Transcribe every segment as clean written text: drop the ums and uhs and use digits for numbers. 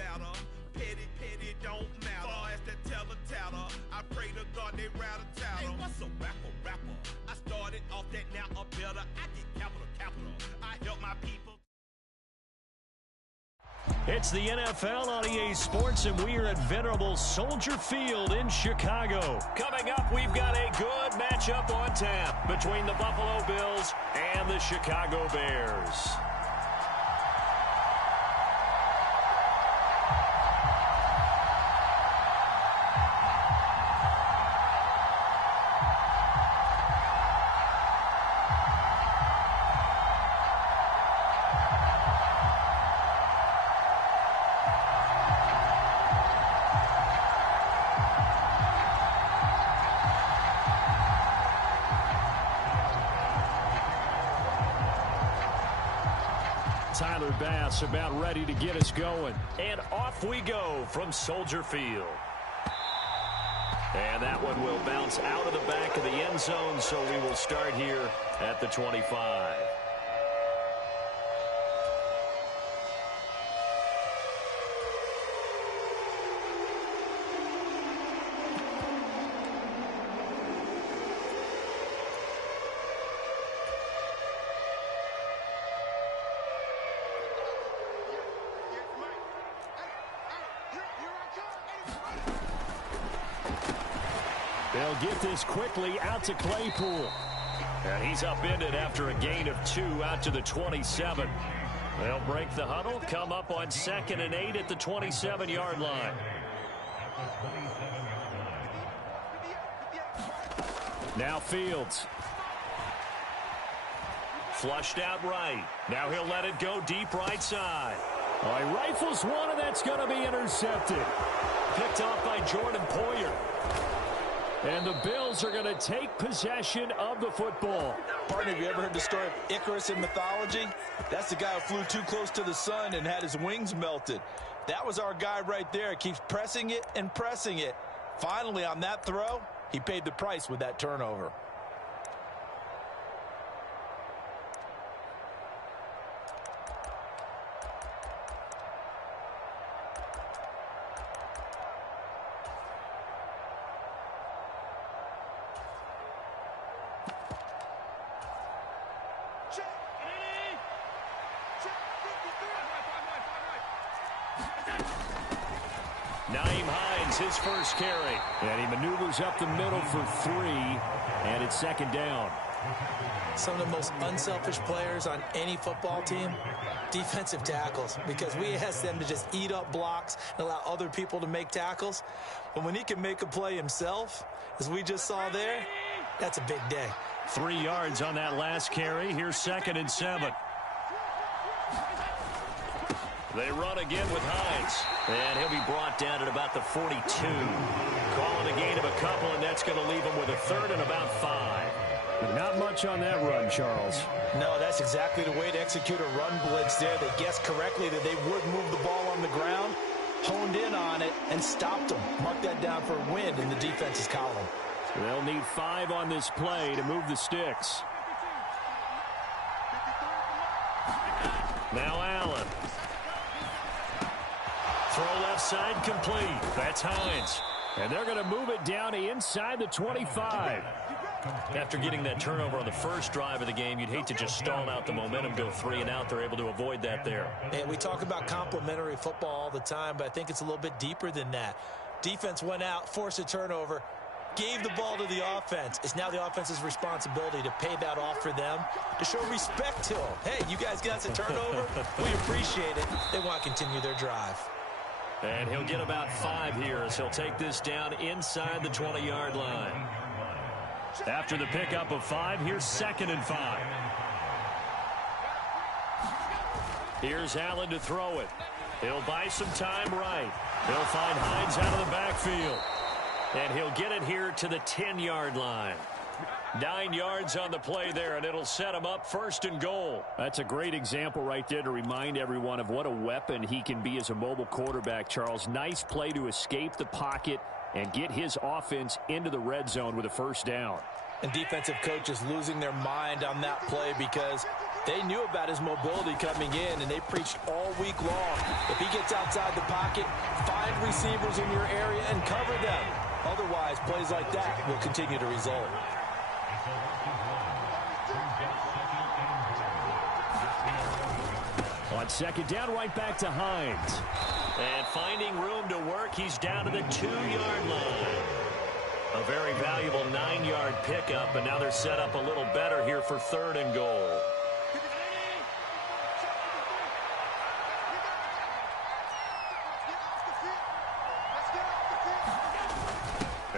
splatter. Petty don't matter. Far as the teller-tatter, I pray to God they rattle-tatter. Hey, what's a rapper? I started off that, now I'm better. I get capital. I help my people. It's the NFL on EA Sports, and we are at venerable Soldier Field in Chicago. Coming up, we've got a good matchup on tap between the Buffalo Bills and the Chicago Bears. Tyler Bass about ready to get us going. And off we go from Soldier Field. And that one will bounce out of the back of the end zone, so we will start here at the 25. They'll get this quickly out to Claypool. And he's upended after a gain of 2 out to the 27. They'll break the huddle, come up on 2nd and 8 at the 27-yard line. Now Fields. Flushed out right. Now he'll let it go deep right side. Oh, he rifles one, and that's going to be intercepted. Picked off by Jordan Poyer. And the Bills are going to take possession of the football. Partner, have you ever heard the story of Icarus in mythology? That's the guy who flew too close to the sun and had his wings melted. That was our guy right there. Keeps pressing it and pressing it. Finally, on that throw, he paid the price with that turnover. His first carry. And he maneuvers up the middle for 3, and it's 2nd down. Some of the most unselfish players on any football team, defensive tackles, because we ask them to just eat up blocks and allow other people to make tackles. But when he can make a play himself, as we just saw there, that's a big day. 3 yards on that last carry. Here's 2nd and 7. They run again with Hines. And he'll be brought down at about the 42. Calling a gain of a couple, and that's going to leave him with a 3rd and about 5. Not much on that run, Charles. No, that's exactly the way to execute a run blitz there. They guessed correctly that they would move the ball on the ground, honed in on it, and stopped them. Mark that down for a win in the defense's column. They'll need 5 on this play to move the sticks. Now Allen. Throw left side complete. That's Hines. And they're going to move it down inside the 25. After getting that turnover on the first drive of the game, you'd hate to just stall out the momentum, go 3 and out. They're able to avoid that there. And we talk about complementary football all the time, but I think it's a little bit deeper than that. Defense went out, forced a turnover, gave the ball to the offense. It's now the offense's responsibility to pay that off for them, to show respect to them. Hey, you guys got us a turnover. We appreciate it. They want to continue their drive. And he'll get about 5 here as he'll take this down inside the 20-yard line. After the pickup of 5, here's 2nd and 5. Here's Allen to throw it. He'll buy some time right. He'll find Hines out of the backfield. And he'll get it here to the 10-yard line. 9 yards on the play there, and it'll set him up 1st and goal. That's a great example right there to remind everyone of what a weapon he can be as a mobile quarterback, Charles. Nice play to escape the pocket and get his offense into the red zone with a 1st down. And defensive coaches losing their mind on that play because They knew about his mobility coming in, and they preached all week long. If he gets outside the pocket, find receivers in your area and cover them. Otherwise, plays like that will continue to result. On second down, right back to Hines. And finding room to work, he's down to the 2-yard line. A very valuable 9-yard pickup, and now they're set up a little better here for 3rd and goal.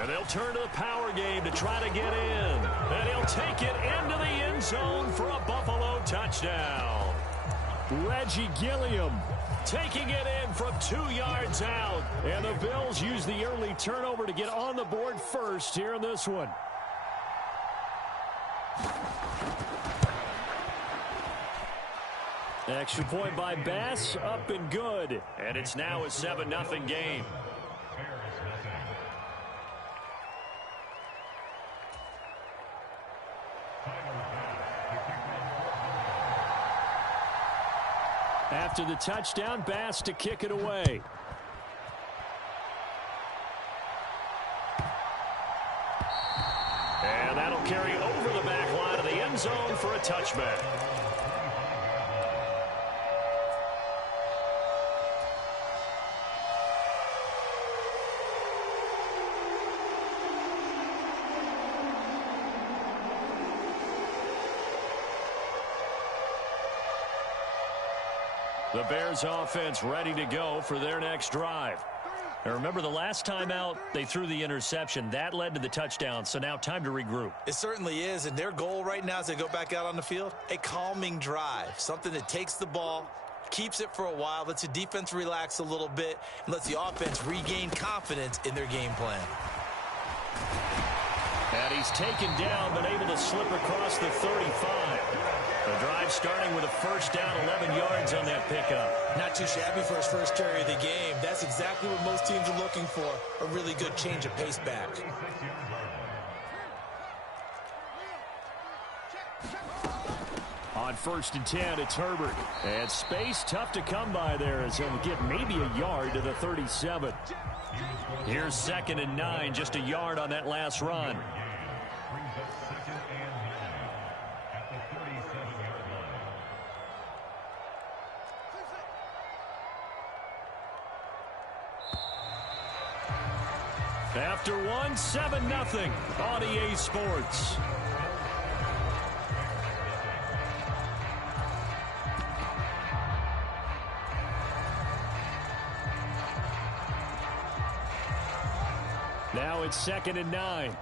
And they'll turn to the power game to try to get in. And he'll take it into the end zone for a Buffalo touchdown. Reggie Gilliam taking it in from 2 yards out. And the Bills use the early turnover to get on the board first here in this one. Extra point by Bass, up and good. And it's now a 7-0 game. After the touchdown, Bass to kick it away. And that'll carry over the back line of the end zone for a touchback. The Bears offense ready to go for their next drive. Now remember, the last time out, they threw the interception. That led to the touchdown, so now time to regroup. It certainly is, and their goal right now as they go back out on the field, a calming drive, something that takes the ball, keeps it for a while, lets the defense relax a little bit, and lets the offense regain confidence in their game plan. And he's taken down, but able to slip across the 35. The drive starting with a first down, 11 yards on that pickup. Not too shabby for his first carry of the game. That's exactly what most teams are looking for, a really good change of pace back. On 1st and 10, it's Herbert. And space tough to come by there as he'll get maybe a yard to the 37. Here's 2nd and 9, just a yard on that last run. After one, 7-0 on EA Sports. Now it's 2nd and 9.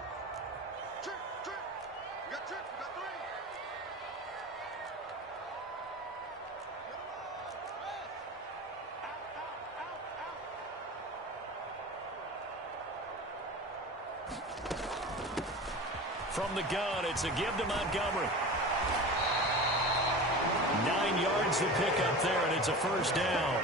From the gun, it's a give to Montgomery. 9 yards to pick up there, and it's a first down.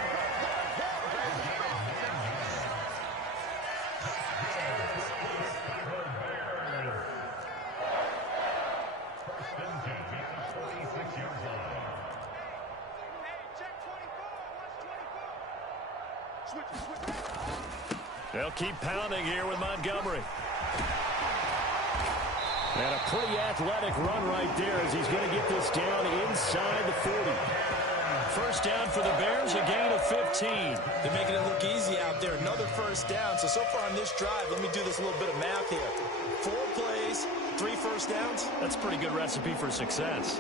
They'll keep pounding here with Montgomery. And a pretty athletic run right there as he's going to get this down inside the 40. First down for the Bears, a gain of 15. They're making it look easy out there. Another first down. So far on this drive, let me do this little bit of math here. 4 plays, 3 first downs. That's a pretty good recipe for success.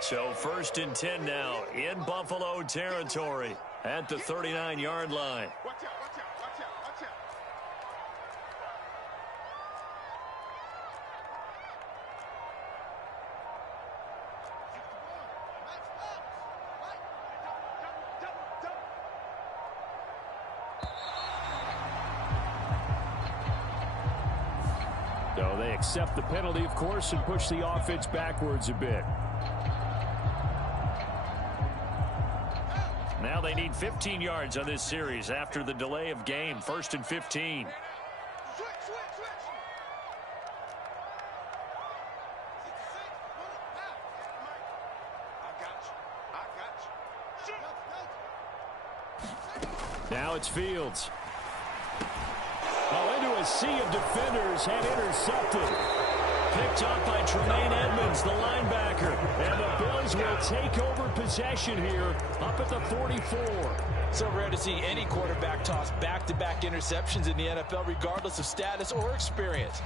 So 1st and 10 now in Buffalo territory at the 39-yard line. Watch out, watch out, watch out, watch out. So they accept the penalty, of course, and push the offense backwards a bit. Now they need 15 yards on this series after the delay of game. 1st and 15. Now it's Fields. Oh, into a sea of defenders and intercepted. Picked up by Tremaine Edmonds, the linebacker. And the Bills will take over possession here up at the 44. So rare to see any quarterback toss back-to-back interceptions in the NFL, regardless of status or experience.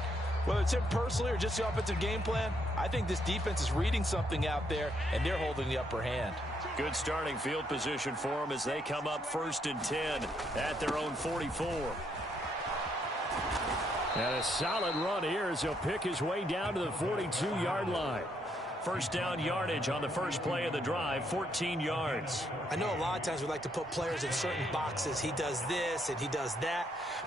Whether it's him personally or just the offensive game plan, I think this defense is reading something out there, and they're holding the upper hand. Good starting field position for them as they come up 1st and 10 at their own 44. And a solid run here as he'll pick his way down to the 42-yard line. First down yardage on the first play of the drive, 14 yards. I know a lot of times we like to put players in certain boxes. He does this and he does that.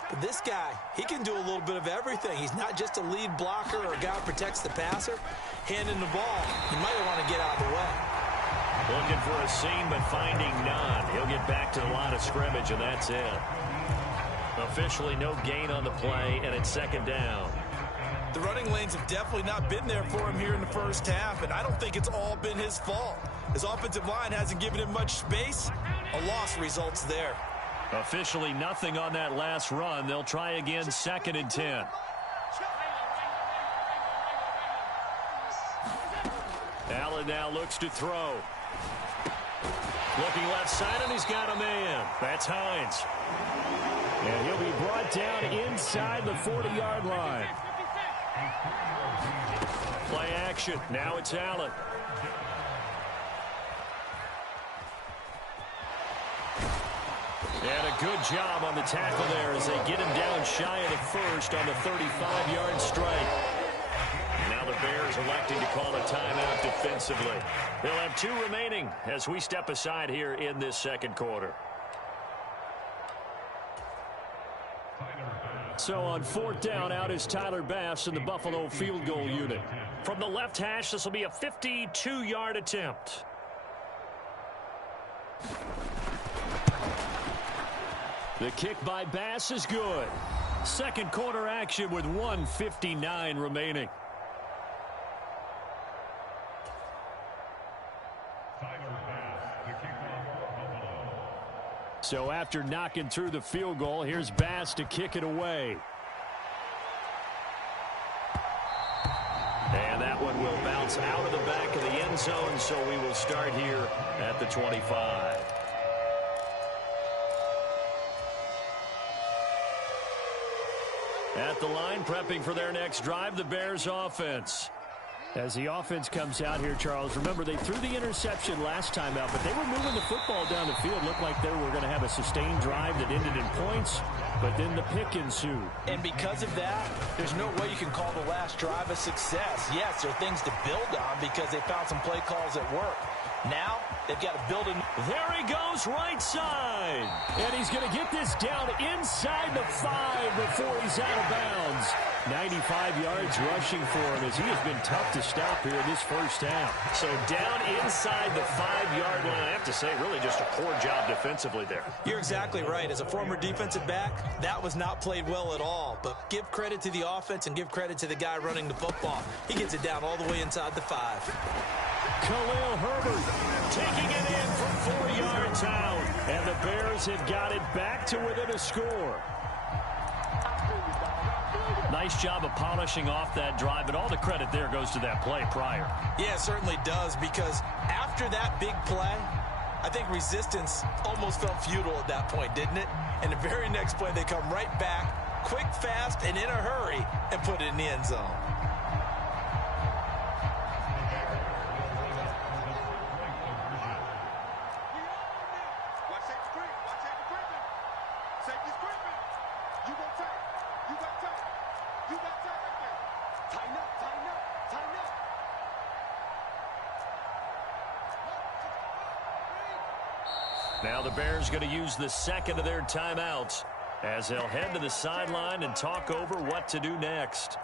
But this guy, he can do a little bit of everything. He's not just a lead blocker or a guy who protects the passer. Handing the ball, he might want to get out of the way. Looking for a seam, but finding none. He'll get back to the line of scrimmage, and that's it. Officially no gain on the play, and it's 2nd down. The running lanes have definitely not been there for him here in the first half, and I don't think it's all been his fault. His offensive line hasn't given him much space. A loss results there. Officially nothing on that last run. They'll try again, 2nd and 10. Allen now looks to throw. Looking left side, and he's got a man. That's Hines. And he'll be brought down inside the 40-yard line. Play action. Now it's Allen. And a good job on the tackle there as they get him down shy of the first on the 35-yard strike. Now the Bears electing to call a timeout defensively. They'll have 2 remaining as we step aside here in this second quarter. So on 4th down, out is Tyler Bass in the Buffalo field goal unit. From the left hash, this will be a 52-yard attempt. The kick by Bass is good. Second quarter action with 1:59 remaining. So after knocking through the field goal, here's Bass to kick it away. And that one will bounce out of the back of the end zone, so we will start here at the 25. At the line, prepping for their next drive, the Bears offense. As the offense comes out here, Charles, remember they threw the interception last time out, but they were moving the football down the field. Looked like they were going to have a sustained drive that ended in points, but then the pick ensued. And because of that, there's no way you can call the last drive a success. Yes, there are things to build on because they found some play calls that work. Now, they've got to build a... There he goes, right side. And he's going to get this down inside the 5 before he's out of bounds. 95 yards rushing for him as he has been tough to stop here in this first half. So down inside the 5-yard line. I have to say, really just a poor job defensively there. You're exactly right. As a former defensive back, that was not played well at all. But give credit to the offense and give credit to the guy running the football. He gets it down all the way inside the 5. Khalil Herbert taking it in from 4 yards out. And the Bears have got it back to within a score. Nice job of polishing off that drive, but all the credit there goes to that play prior. Yeah, it certainly does, because after that big play, I think resistance almost felt futile at that point, didn't it? And the very next play, they come right back, quick, fast, and in a hurry, and put it in the end zone. Now the Bears going to use the second of their timeouts as they'll head to the sideline and talk over what to do next.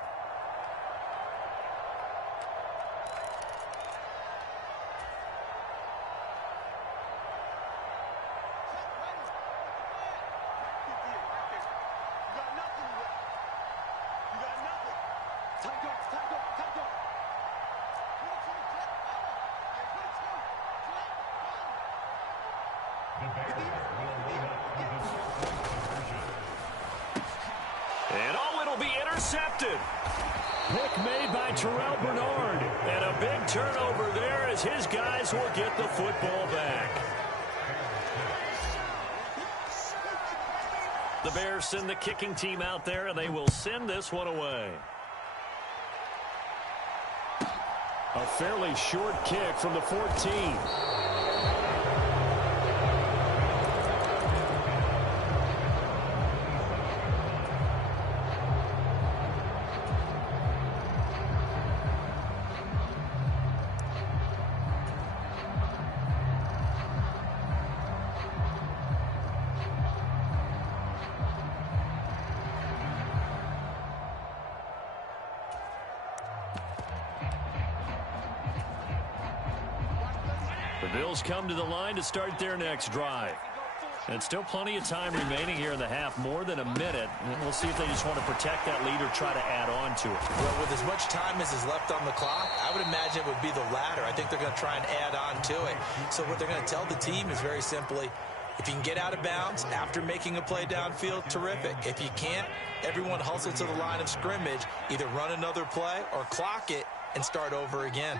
intercepted. Pick made by Terrell Bernard. And a big turnover there as his guys will get the football back. The Bears send the kicking team out there, and they will send this one away. A fairly short kick from the 14. The Bills come to the line to start their next drive. And still plenty of time remaining here in the half, more than a minute. And we'll see if they just want to protect that lead or try to add on to it. Well, with as much time as is left on the clock, I would imagine it would be the latter. I think they're going to try and add on to it. So what they're going to tell the team is very simply, if you can get out of bounds after making a play downfield, terrific. If you can't, everyone hustle to the line of scrimmage, either run another play or clock it and start over again.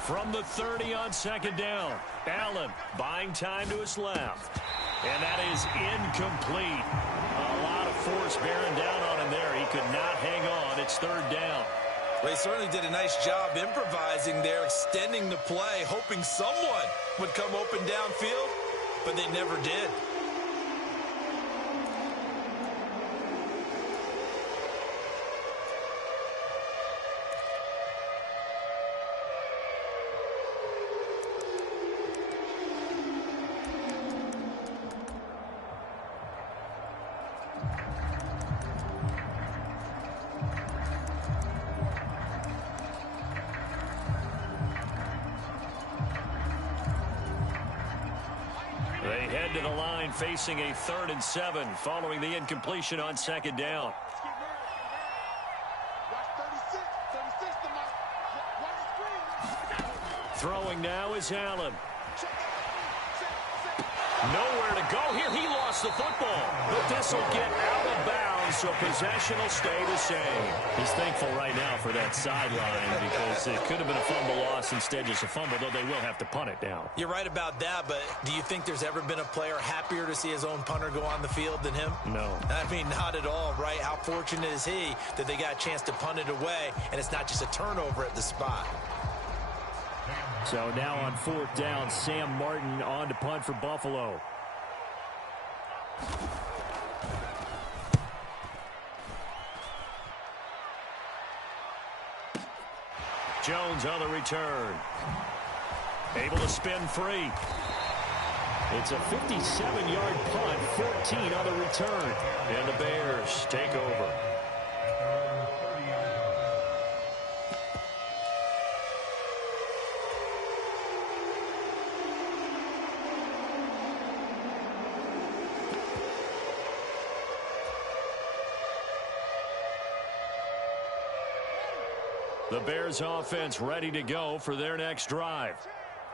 From the 30 on second down, Allen buying time to his left. And that is incomplete. A lot of force bearing down on him there. He could not hang on. It's third down. Well, he certainly did a nice job improvising there, extending the play, hoping someone would come open downfield, but they never did. They head to the line facing a 3rd and 7 following the incompletion on second down. Throwing now is Allen. Nowhere to go here. He lost the football. But this will get out of bounds, so possession will stay the same. He's thankful right now for that sideline because it could have been a fumble loss, instead just a fumble, though they will have to punt it down. You're right about that, but do you think there's ever been a player happier to see his own punter go on the field than him? No. I mean, not at all, right? How fortunate is he that they got a chance to punt it away, and it's not just a turnover at the spot. So now on 4th down, Sam Martin on to punt for Buffalo. Jones on the return. Able to spin free. It's a 57-yard punt, 14 on the return. And the Bears take over. The Bears offense ready to go for their next drive.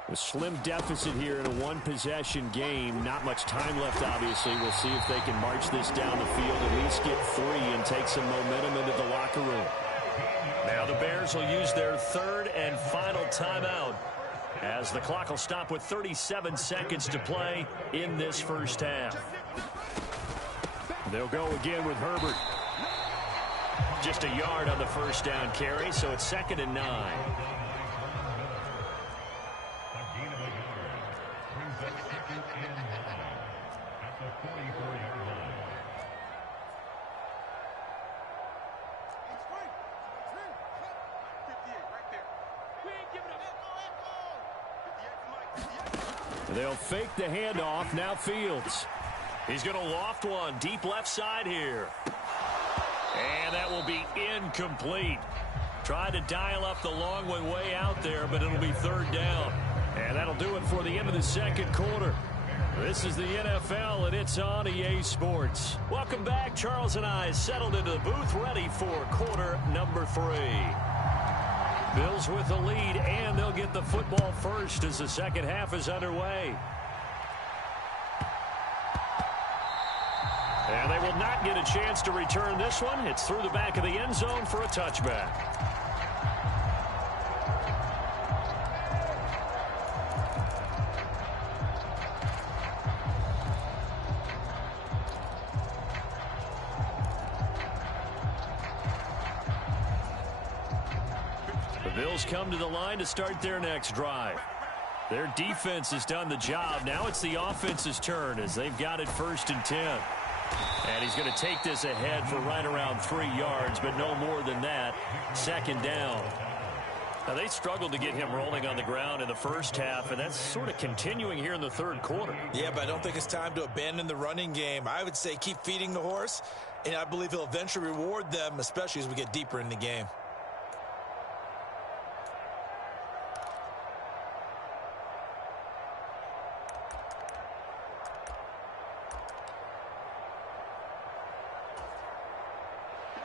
A slim deficit here in a one-possession game. Not much time left, obviously. We'll see if they can march this down the field, at least get 3 and take some momentum into the locker room. Now the Bears will use their 3rd and final timeout as the clock will stop with 37 seconds to play in this first half. They'll go again with Herbert. Just a yard on the first down carry, so it's 2nd and 9. They'll fake the handoff. Now Fields. He's going to loft one deep left side here. And that will be incomplete. Tried to dial up the long way out there, but it'll be 3rd down. And that'll do it for the end of the 2nd quarter. This is the NFL, and it's on EA Sports. Welcome back. Charles and I settled into the booth, ready for quarter number 3. Bills with the lead, and they'll get the football first as the second half is underway. And they will not get a chance to return this one. It's through the back of the end zone for a touchback. The Bills come to the line to start their next drive. Their defense has done the job. Now it's the offense's turn as they've got it 1st and 10. And he's going to take this ahead for right around 3 yards, but no more than that. 2nd down. Now, they struggled to get him rolling on the ground in the first half, and that's sort of continuing here in the 3rd quarter. Yeah, but I don't think it's time to abandon the running game. I would say keep feeding the horse, and I believe he'll eventually reward them, especially as we get deeper in the game.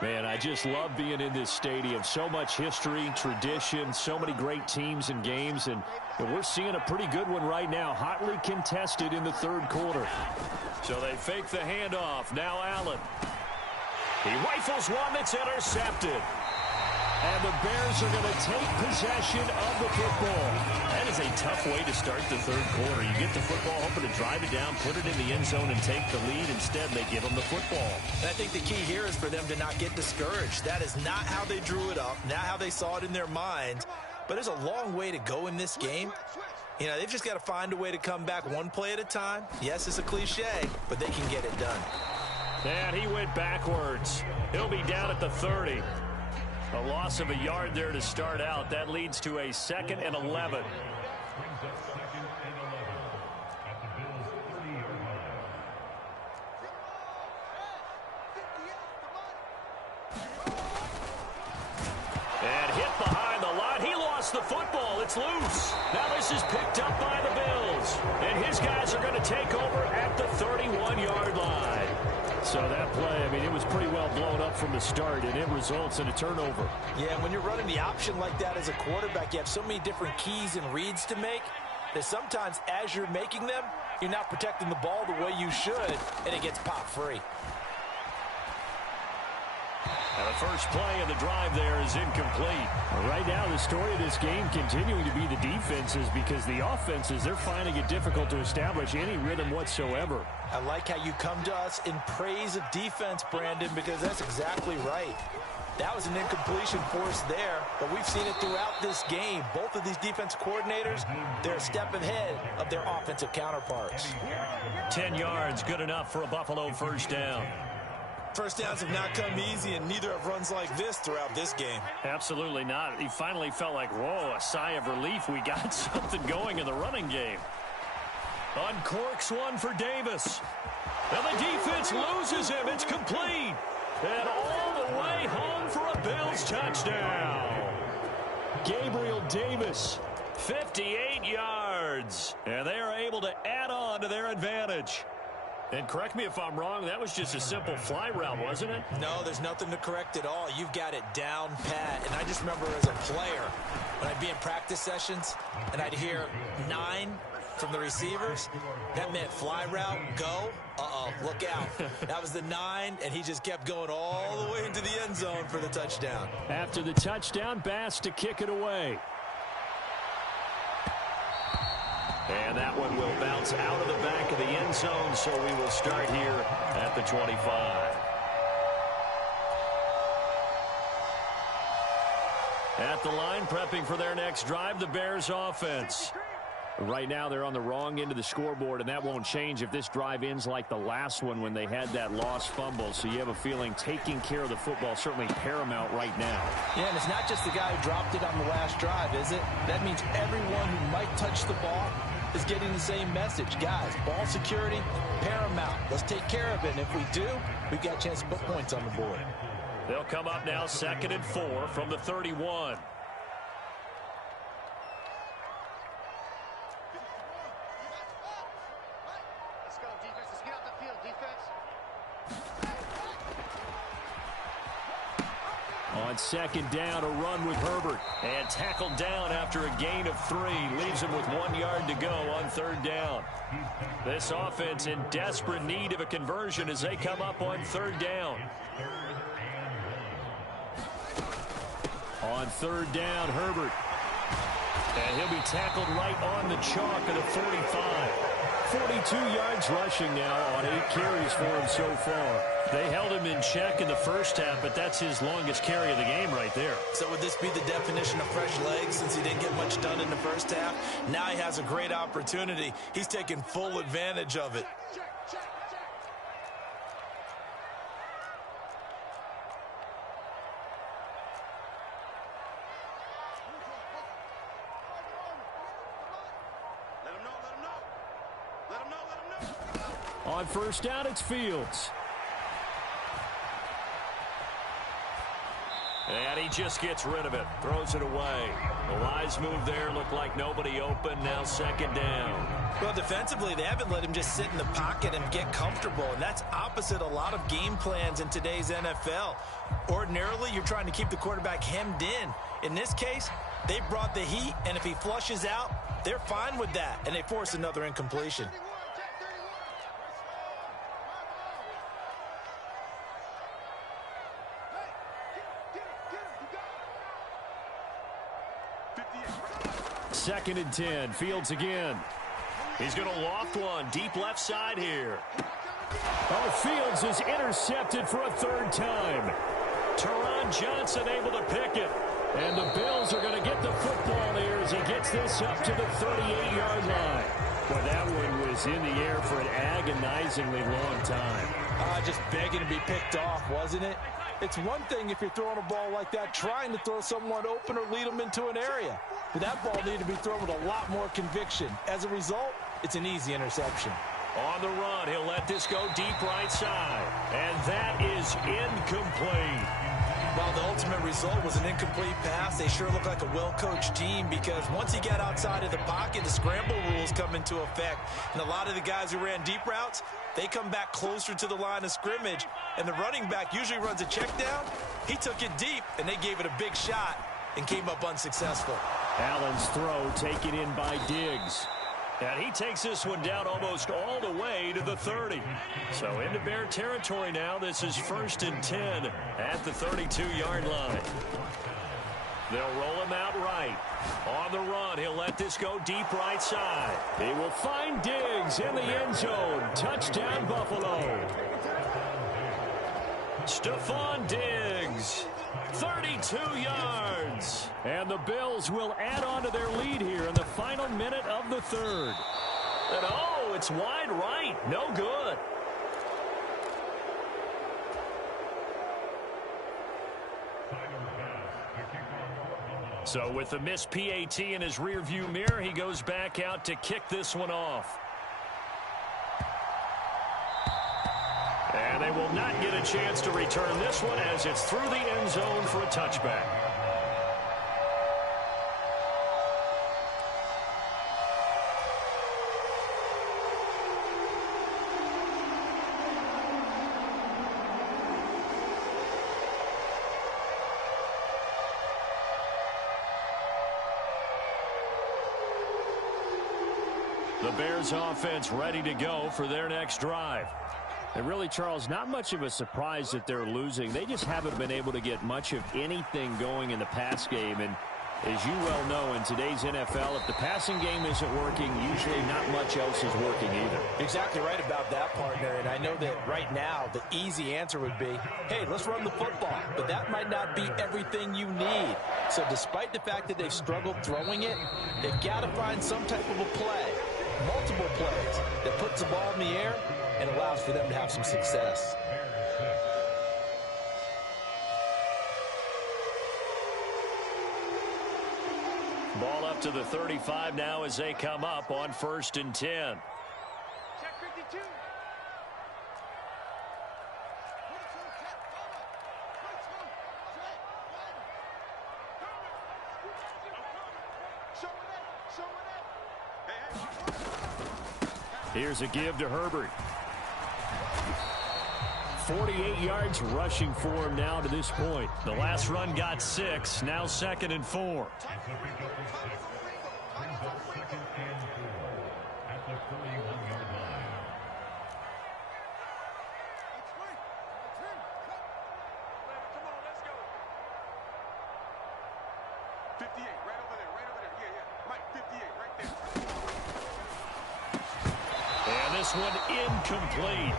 Man, I just love being in this stadium. So much history, tradition, so many great teams and games, and we're seeing a pretty good one right now, hotly contested in the 3rd quarter. So they fake the handoff. Now Allen. He rifles one that's intercepted. And the Bears are going to take possession of the football. That is a tough way to start the 3rd quarter. You get the football, hoping to drive it down, put it in the end zone, and take the lead. Instead, they give them the football. And I think the key here is for them to not get discouraged. That is not how they drew it up, not how they saw it in their minds. But there's a long way to go in this game. You know, they've just got to find a way to come back one play at a time. Yes, it's a cliche, but they can get it done. And he went backwards. He'll be down at the 30. A loss of a yard there to start out. That leads to a 2nd and 11. And hit behind the line. He lost the football. It's loose. Now this is picked up by the Bills. And his guys are going to take over at the 31-yard line. So that play, I mean, it was pretty well blown up from the start, and it results in a turnover. Yeah, when you're running the option like that as a quarterback, you have so many different keys and reads to make that sometimes as you're making them, you're not protecting the ball the way you should, and it gets pop free. And the first play of the drive there is incomplete. Right now, the story of this game continuing to be the defenses, because the offenses, they're finding it difficult to establish any rhythm whatsoever. I like how you come to us in praise of defense, Brandon, because that's exactly right. That was an incompletion force there, but we've seen it throughout this game. Both of these defense coordinators, they're a step ahead of their offensive counterparts. 10 yards, good enough for a Buffalo 1st down. First downs have not come easy, and neither have runs like this throughout this game. Absolutely not. He finally felt like, whoa, a sigh of relief. We got something going in the running game. Uncorks one for Davis. And the defense loses him. It's complete. And all the way home for a Bills touchdown. Gabriel Davis. 58 yards. And they are able to add on to their advantage. And correct me if I'm wrong, that was just a simple fly route, wasn't it? No, there's nothing to correct at all. You've got it down pat. And I just remember as a player, when I'd be in practice sessions, and I'd hear 9 from the receivers, that meant fly route, go, look out. That was the 9, and he just kept going all the way into the end zone for the touchdown. After the touchdown, Bass to kick it away. And that one will bounce out of the back of the end zone, so we will start here at the 25. At the line, prepping for their next drive, the Bears offense. Right now, they're on the wrong end of the scoreboard, and that won't change if this drive ends like the last one when they had that lost fumble. So you have a feeling taking care of the football certainly paramount right now. Yeah, and it's not just the guy who dropped it on the last drive, is it? That means everyone who might touch the ball is getting the same message. Guys, ball security, paramount. Let's take care of it. And if we do, we've got a chance to put points on the board. They'll come up now 2nd and 4 from the 31. On second down, a run with Herbert. And tackled down after a gain of 3. Leaves him with 1 yard to go on third down. This offense in desperate need of a conversion as they come up on third down. On third down, Herbert. And he'll be tackled right on the chalk of the 45. 42 yards rushing now on 8 carries for him so far. They held him in check in the first half, but that's his longest carry of the game right there. So would this be the definition of fresh legs since he didn't get much done in the first half? Now he has a great opportunity. He's taking full advantage of it. On first down, it's Fields. And he just gets rid of it. Throws it away. A wise move there. Looked like nobody open. Now second down. Well, defensively, they haven't let him just sit in the pocket and get comfortable. And that's opposite a lot of game plans in today's NFL. Ordinarily, you're trying to keep the quarterback hemmed in. In this case, they brought the heat. And if he flushes out, they're fine with that. And they force another incompletion. Second and 10. Fields again. He's going to loft one deep left side here. Oh, Fields is intercepted for a third time. Teron Johnson able to pick it. And the Bills are going to get the football here as he gets this up to the 38-yard line. Well, that one was in the air for an agonizingly long time. Just begging to be picked off, wasn't it? It's one thing if you're throwing a ball like that, trying to throw someone open or lead them into an area. But that ball needed to be thrown with a lot more conviction. As a result, it's an easy interception. On the run, he'll let this go deep right side. And that is incomplete. While the ultimate result was an incomplete pass, they sure look like a well-coached team because once he got outside of the pocket, the scramble rules come into effect. And a lot of the guys who ran deep routes, they come back closer to the line of scrimmage. And the running back usually runs a check down. He took it deep, and they gave it a big shot and came up unsuccessful. Allen's throw taken in by Diggs. And he takes this one down almost all the way to the 30. So into Bear territory now. This is 1st and 10 at the 32-yard line. They'll roll him out right. On the run, he'll let this go deep right side. He will find Diggs in the end zone. Touchdown, Buffalo. Stephon Diggs, 32 yards. And the Bills will add on to their lead here in the final minute of the third. And oh, it's wide right. No good. So with the missed PAT in his rearview mirror, he goes back out to kick this one off. And they will not get a chance to return this one as it's through the end zone for a touchback. The Bears offense ready to go for their next drive. And really, Charles, not much of a surprise that they're losing. They just haven't been able to get much of anything going in the pass game. And as you well know, in today's NFL, if the passing game isn't working, usually not much else is working either. Exactly right about that, partner. And I know that right now, the easy answer would be, hey, let's run the football. But that might not be everything you need. So despite the fact that they've struggled throwing it, they've got to find some type of a play, multiple plays, that puts the ball in the air and allows for them to have some success. Ball up to the 35 now as they come up on 1st and 10. Check 52. Here's a give to Herbert. 48 yards rushing for him now to this point. The last run got 6, now 2nd and 4. And this one incomplete.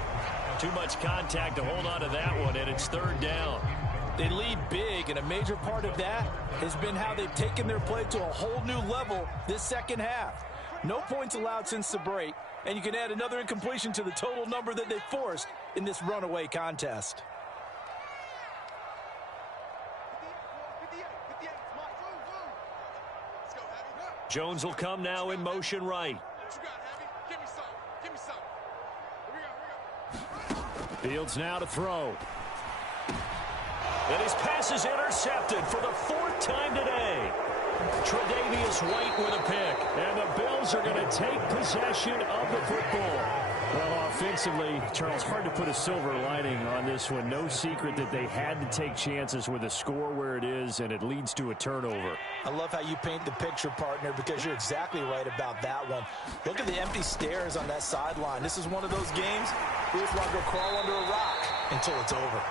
Too much contact to hold on to that one, and it's 3rd down. They lead big, and a major part of that has been how they've taken their play to a whole new level this second half. No points allowed since the break, and you can add another incompletion to the total number that they forced in this runaway contest. Jones will come now in motion right. Fields now to throw. And his pass is intercepted for the 4th time today. Tre'Davious White with a pick. And the Bills are going to take possession of the football. Well, offensively, Charles, hard to put a silver lining on this one. No secret that they had to take chances with a score where it is, and it leads to a turnover. I love how you paint the picture, partner, because you're exactly right about that one. Look at the empty stares on that sideline. This is one of those games we just want to go crawl under a rock until it's over.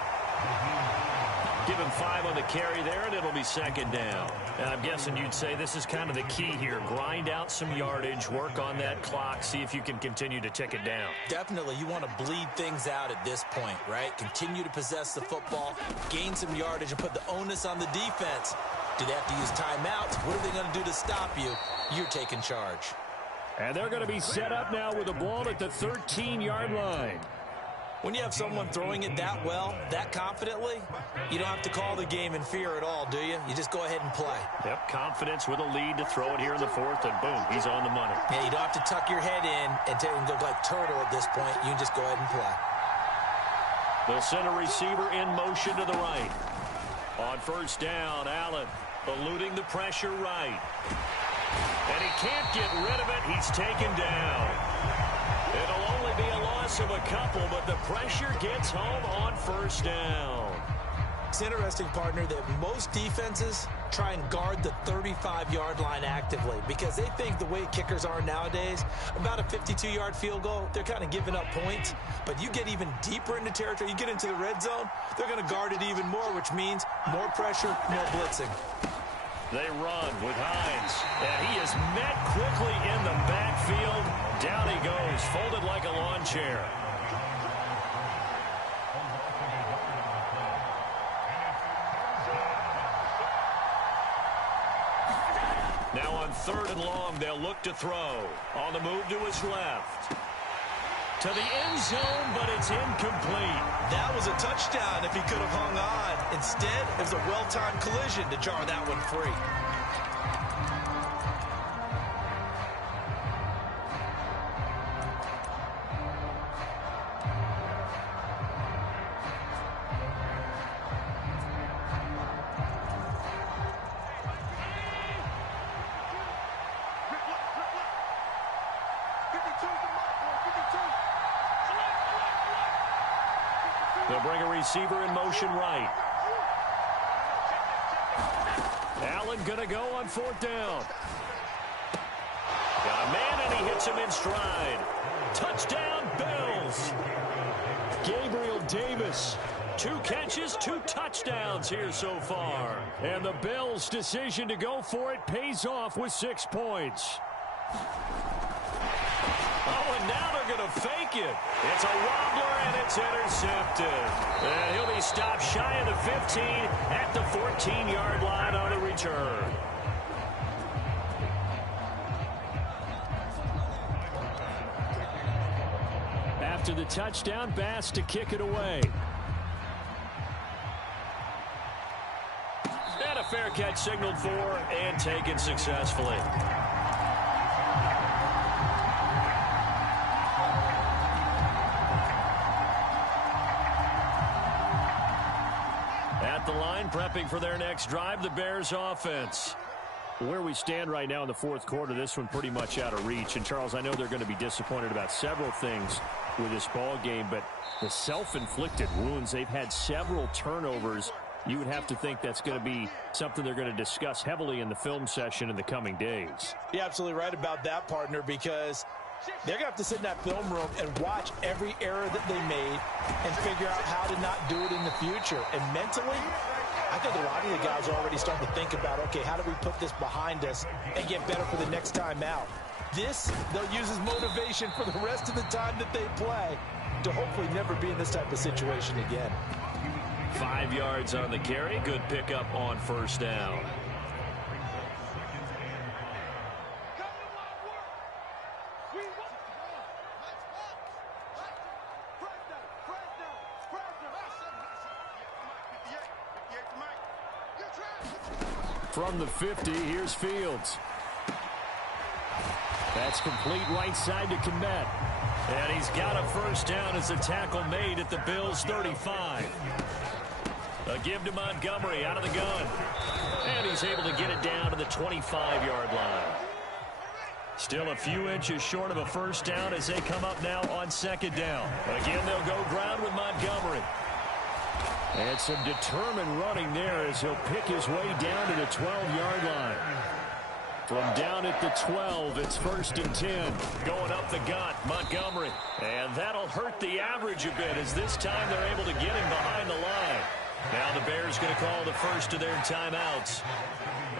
Give him 5 on the carry there, and it'll be 2nd down. And I'm guessing you'd say this is kind of the key here. Grind out some yardage, work on that clock, see if you can continue to tick it down. Definitely. You want to bleed things out at this point, right? Continue to possess the football, gain some yardage, and put the onus on the defense. Do they have to use timeouts? What are they going to do to stop you? You're taking charge. And they're going to be set up now with the ball at the 13-yard line. When you have someone throwing it that well, that confidently, you don't have to call the game in fear at all, do you? You just go ahead and play. Yep, confidence with a lead to throw it here in the 4th, and boom, he's on the money. Yeah, you don't have to tuck your head in and go like turtle at this point. You can just go ahead and play. They'll send a receiver in motion to the right. On 1st down, Allen eluding the pressure right. And he can't get rid of it. He's taken down. It'll only be a loss of a couple, but the pressure gets home on 1st down. It's interesting, partner, that most defenses try and guard the 35-yard line actively because they think the way kickers are nowadays, about a 52-yard field goal, they're kind of giving up points. But you get even deeper into territory, you get into the red zone, they're going to guard it even more, which means more pressure, more blitzing. They run with Hines, and he is met quickly in the backfield. Down he goes, folded like a lawn chair. Now on 3rd and long, they'll look to throw. On the move to his left. To the end zone, but it's incomplete. That was a touchdown if he could have hung on. Instead, it was a well-timed collision to jar that one free. They'll bring a receiver in motion right. Allen going to go on 4th down. Got a man, and he hits him in stride. Touchdown, Bills. Gabriel Davis. 2 catches, 2 touchdowns here so far. And the Bills' decision to go for it pays off with 6 points. Oh, and now they're going to fake it. It's a wobbler, and it's intercepted. And he'll be stopped shy of the 15 at the 14-yard line on the return. After the touchdown, Bass to kick it away. And a fair catch signaled for and taken successfully. At the line, prepping for their next drive, the Bears offense. Where we stand right now in the fourth quarter, this one pretty much out of reach. And, Charles, I know they're going to be disappointed about several things with this ball game, but the self-inflicted wounds, they've had several turnovers. You would have to think that's going to be something they're going to discuss heavily in the film session in the coming days. You're absolutely right about that, partner, because they're going to have to sit in that film room and watch every error that they made and figure out how to not do it in the future. And mentally, I think a lot of the guys are already starting to think about, okay, how do we put this behind us and get better for the next time out? This, they'll use as motivation for the rest of the time that they play to hopefully never be in this type of situation again. 5 yards on the carry. Good pickup on first down. From the 50, here's Fields. That's complete right side to Kmet. And he's got a first down as a tackle made at the Bills' 35. A give to Montgomery out of the gun. And he's able to get it down to the 25-yard line. Still a few inches short of a first down as they come up now on second down. Again, they'll go ground with Montgomery. And some determined running there as he'll pick his way down to the 12-yard line. From down at the 12, it's 1st and 10. Going up the gut, Montgomery. And that'll hurt the average a bit as this time they're able to get him behind the line. Now the Bears going to call the first of their timeouts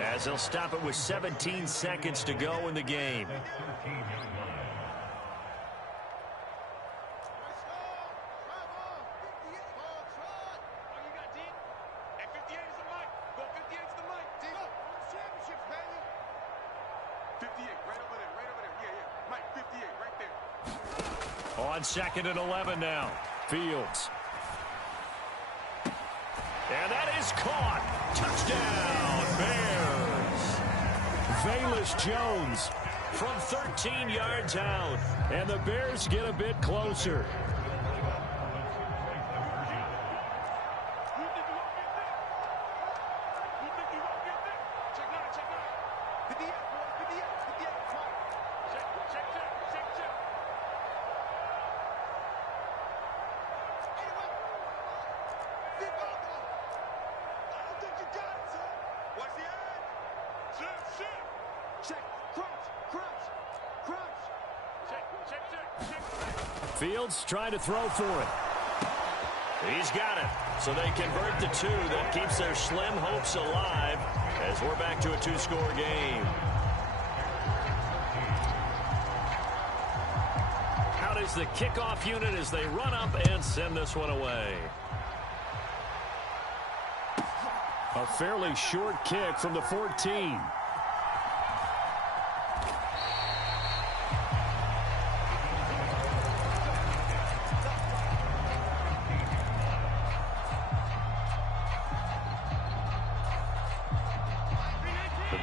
as they'll stop it with 17 seconds to go in the game. On 2nd and 11 now. Fields. And that is caught. Touchdown, Bears. Velus Jones from 13 yards out. And the Bears get a bit closer. Fields trying to throw for it. He's got it. So they convert the 2. That keeps their slim hopes alive as we're back to a 2-score game. Out is the kickoff unit as they run up and send this one away. A fairly short kick from the 14.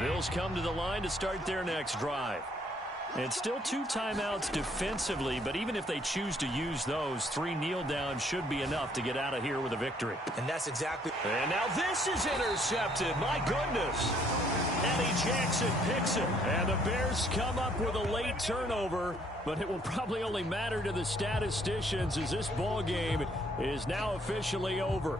Bills come to the line to start their next drive. And still 2 timeouts defensively, but even if they choose to use those, 3 kneel downs should be enough to get out of here with a victory. And that's exactly. And now this is intercepted. My goodness. Eddie Jackson picks it. And the Bears come up with a late turnover, but it will probably only matter to the statisticians as this ball game is now officially over.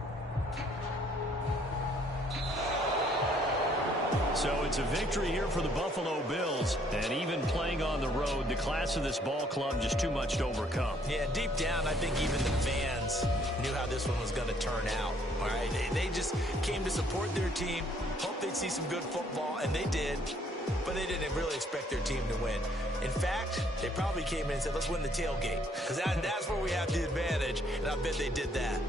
So it's a victory here for the Buffalo Bills, and even playing on the road, the class of this ball club just too much to overcome. Yeah, deep down, I think even the fans knew how this one was going to turn out. All right, they just came to support their team, hoped they'd see some good football, and they did, but they didn't really expect their team to win. In fact, they probably came in and said, let's win the tailgate, because that's where we have the advantage, and I bet they did that.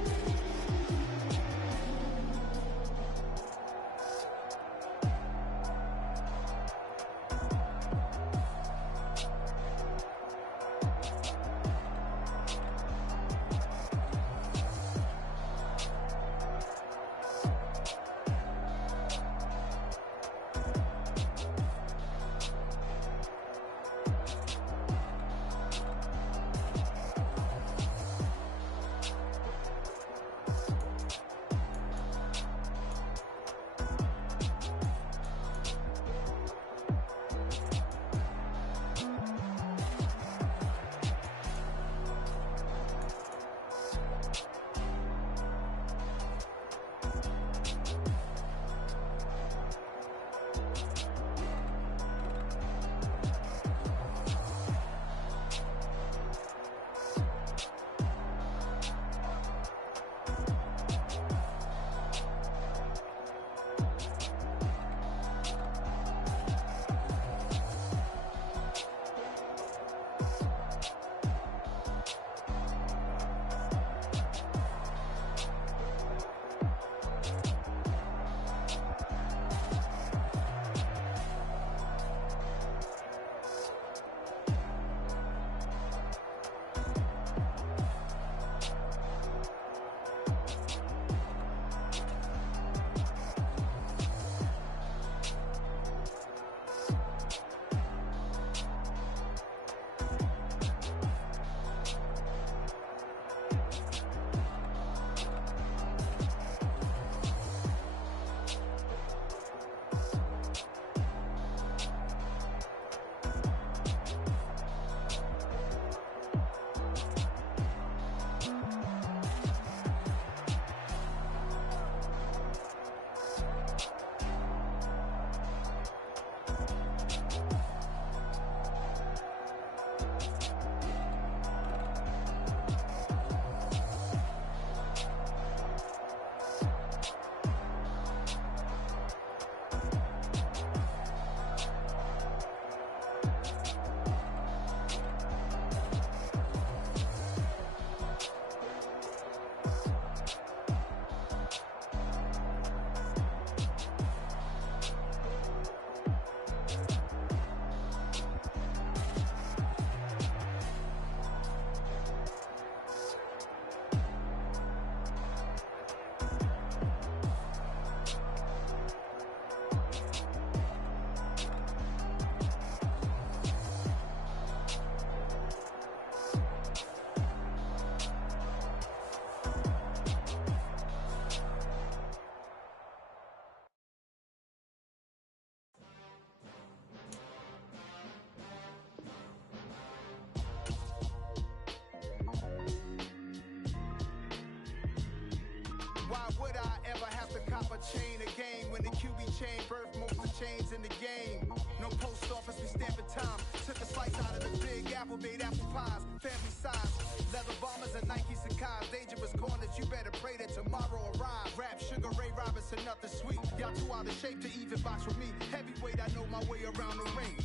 chains in the game. No post office, we stamping time. Took a slice out of the big apple, made apple pies. Family size, leather bombers and Nike Sacai's. Dangerous corners, you better pray that tomorrow arrives. Rap, Sugar Ray Robinson, nothing sweet. Y'all too out of shape to even box with me. Heavyweight, I know my way around the ring.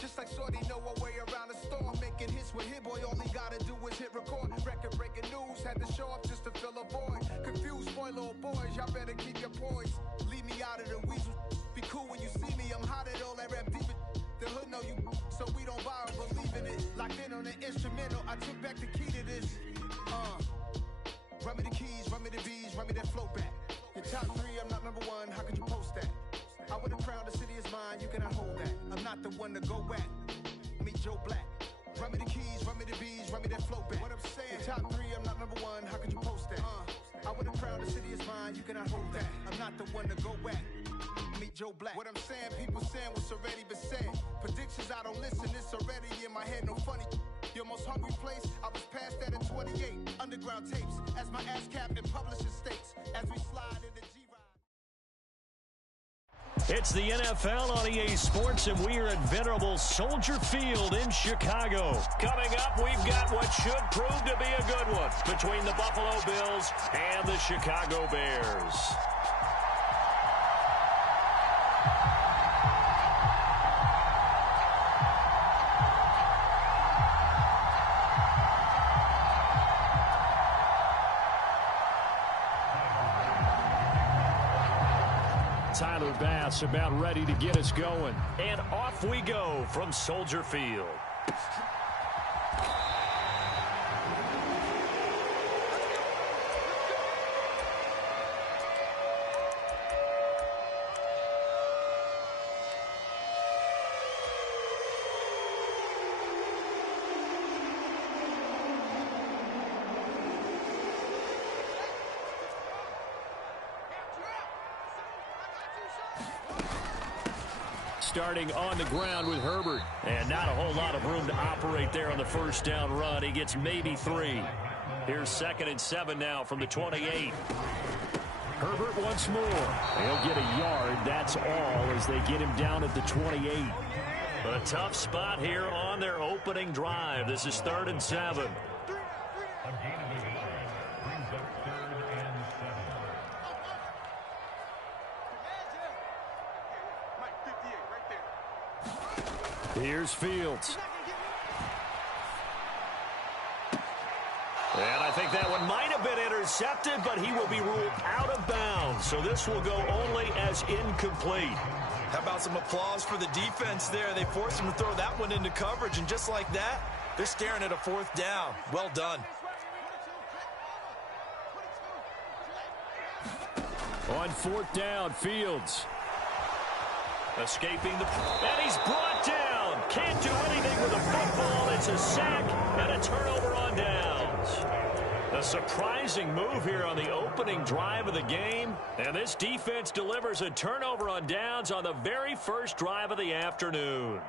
Just like Shorty know her way around the storm. Making hits with Hit Boy, all he gotta do is hit record. Record breaking news, had to show up just to fill a void. Confused, spoil old boys, y'all better keep your poise. Leave me out of the weasel. Be cool when you see me, I'm hot at all that rap deep. The hood know you, so we don't buy or believe in it. Locked in on the instrumental, I took back the key to this. Run me the keys, run me the bees, run me that flow back. Your top 3, I'm not number 1, how could you post that? I would have crowned the city is mine, you cannot hold that. I'm not the one to go back. Meet Joe Black. Run me the keys, run me the bees, run me that flow back. What I'm saying, your top 3, I'm not number 1, how could you post that? I would have crowned the city is mine, you cannot hold that. I'm not the one to go back. Meet Joe Black. What I'm saying, people saying what's already been said. Predictions, I don't listen, it's already in my head, no funny. Your most hungry place, I was past that at 28. Underground tapes, as my ass cap in publishing states. As we slide into G-Ride. It's the NFL on EA Sports, and we are at venerable Soldier Field in Chicago. Coming up, we've got what should prove to be a good one between the Buffalo Bills and the Chicago Bears. Tyler Bass about ready to get us going. And off we go from Soldier Field. Starting on the ground with Herbert. And not a whole lot of room to operate there on the first down run. He gets maybe 3. Here's 2nd and 7 now from the 28. Herbert once more. He'll get a yard. That's all as they get him down at the 28. A tough spot here on their opening drive. This is 3rd and 7. Here's Fields. And I think that one might have been intercepted, but he will be ruled out of bounds. So this will go only as incomplete. How about some applause for the defense there? They forced him to throw that one into coverage, and just like that, they're staring at a 4th down. Well done. On 4th down, Fields. Escaping and he's brought down. Can't do anything with the football. It's a sack and a turnover on downs. A surprising move here on the opening drive of the game. And this defense delivers a turnover on downs on the very first drive of the afternoon.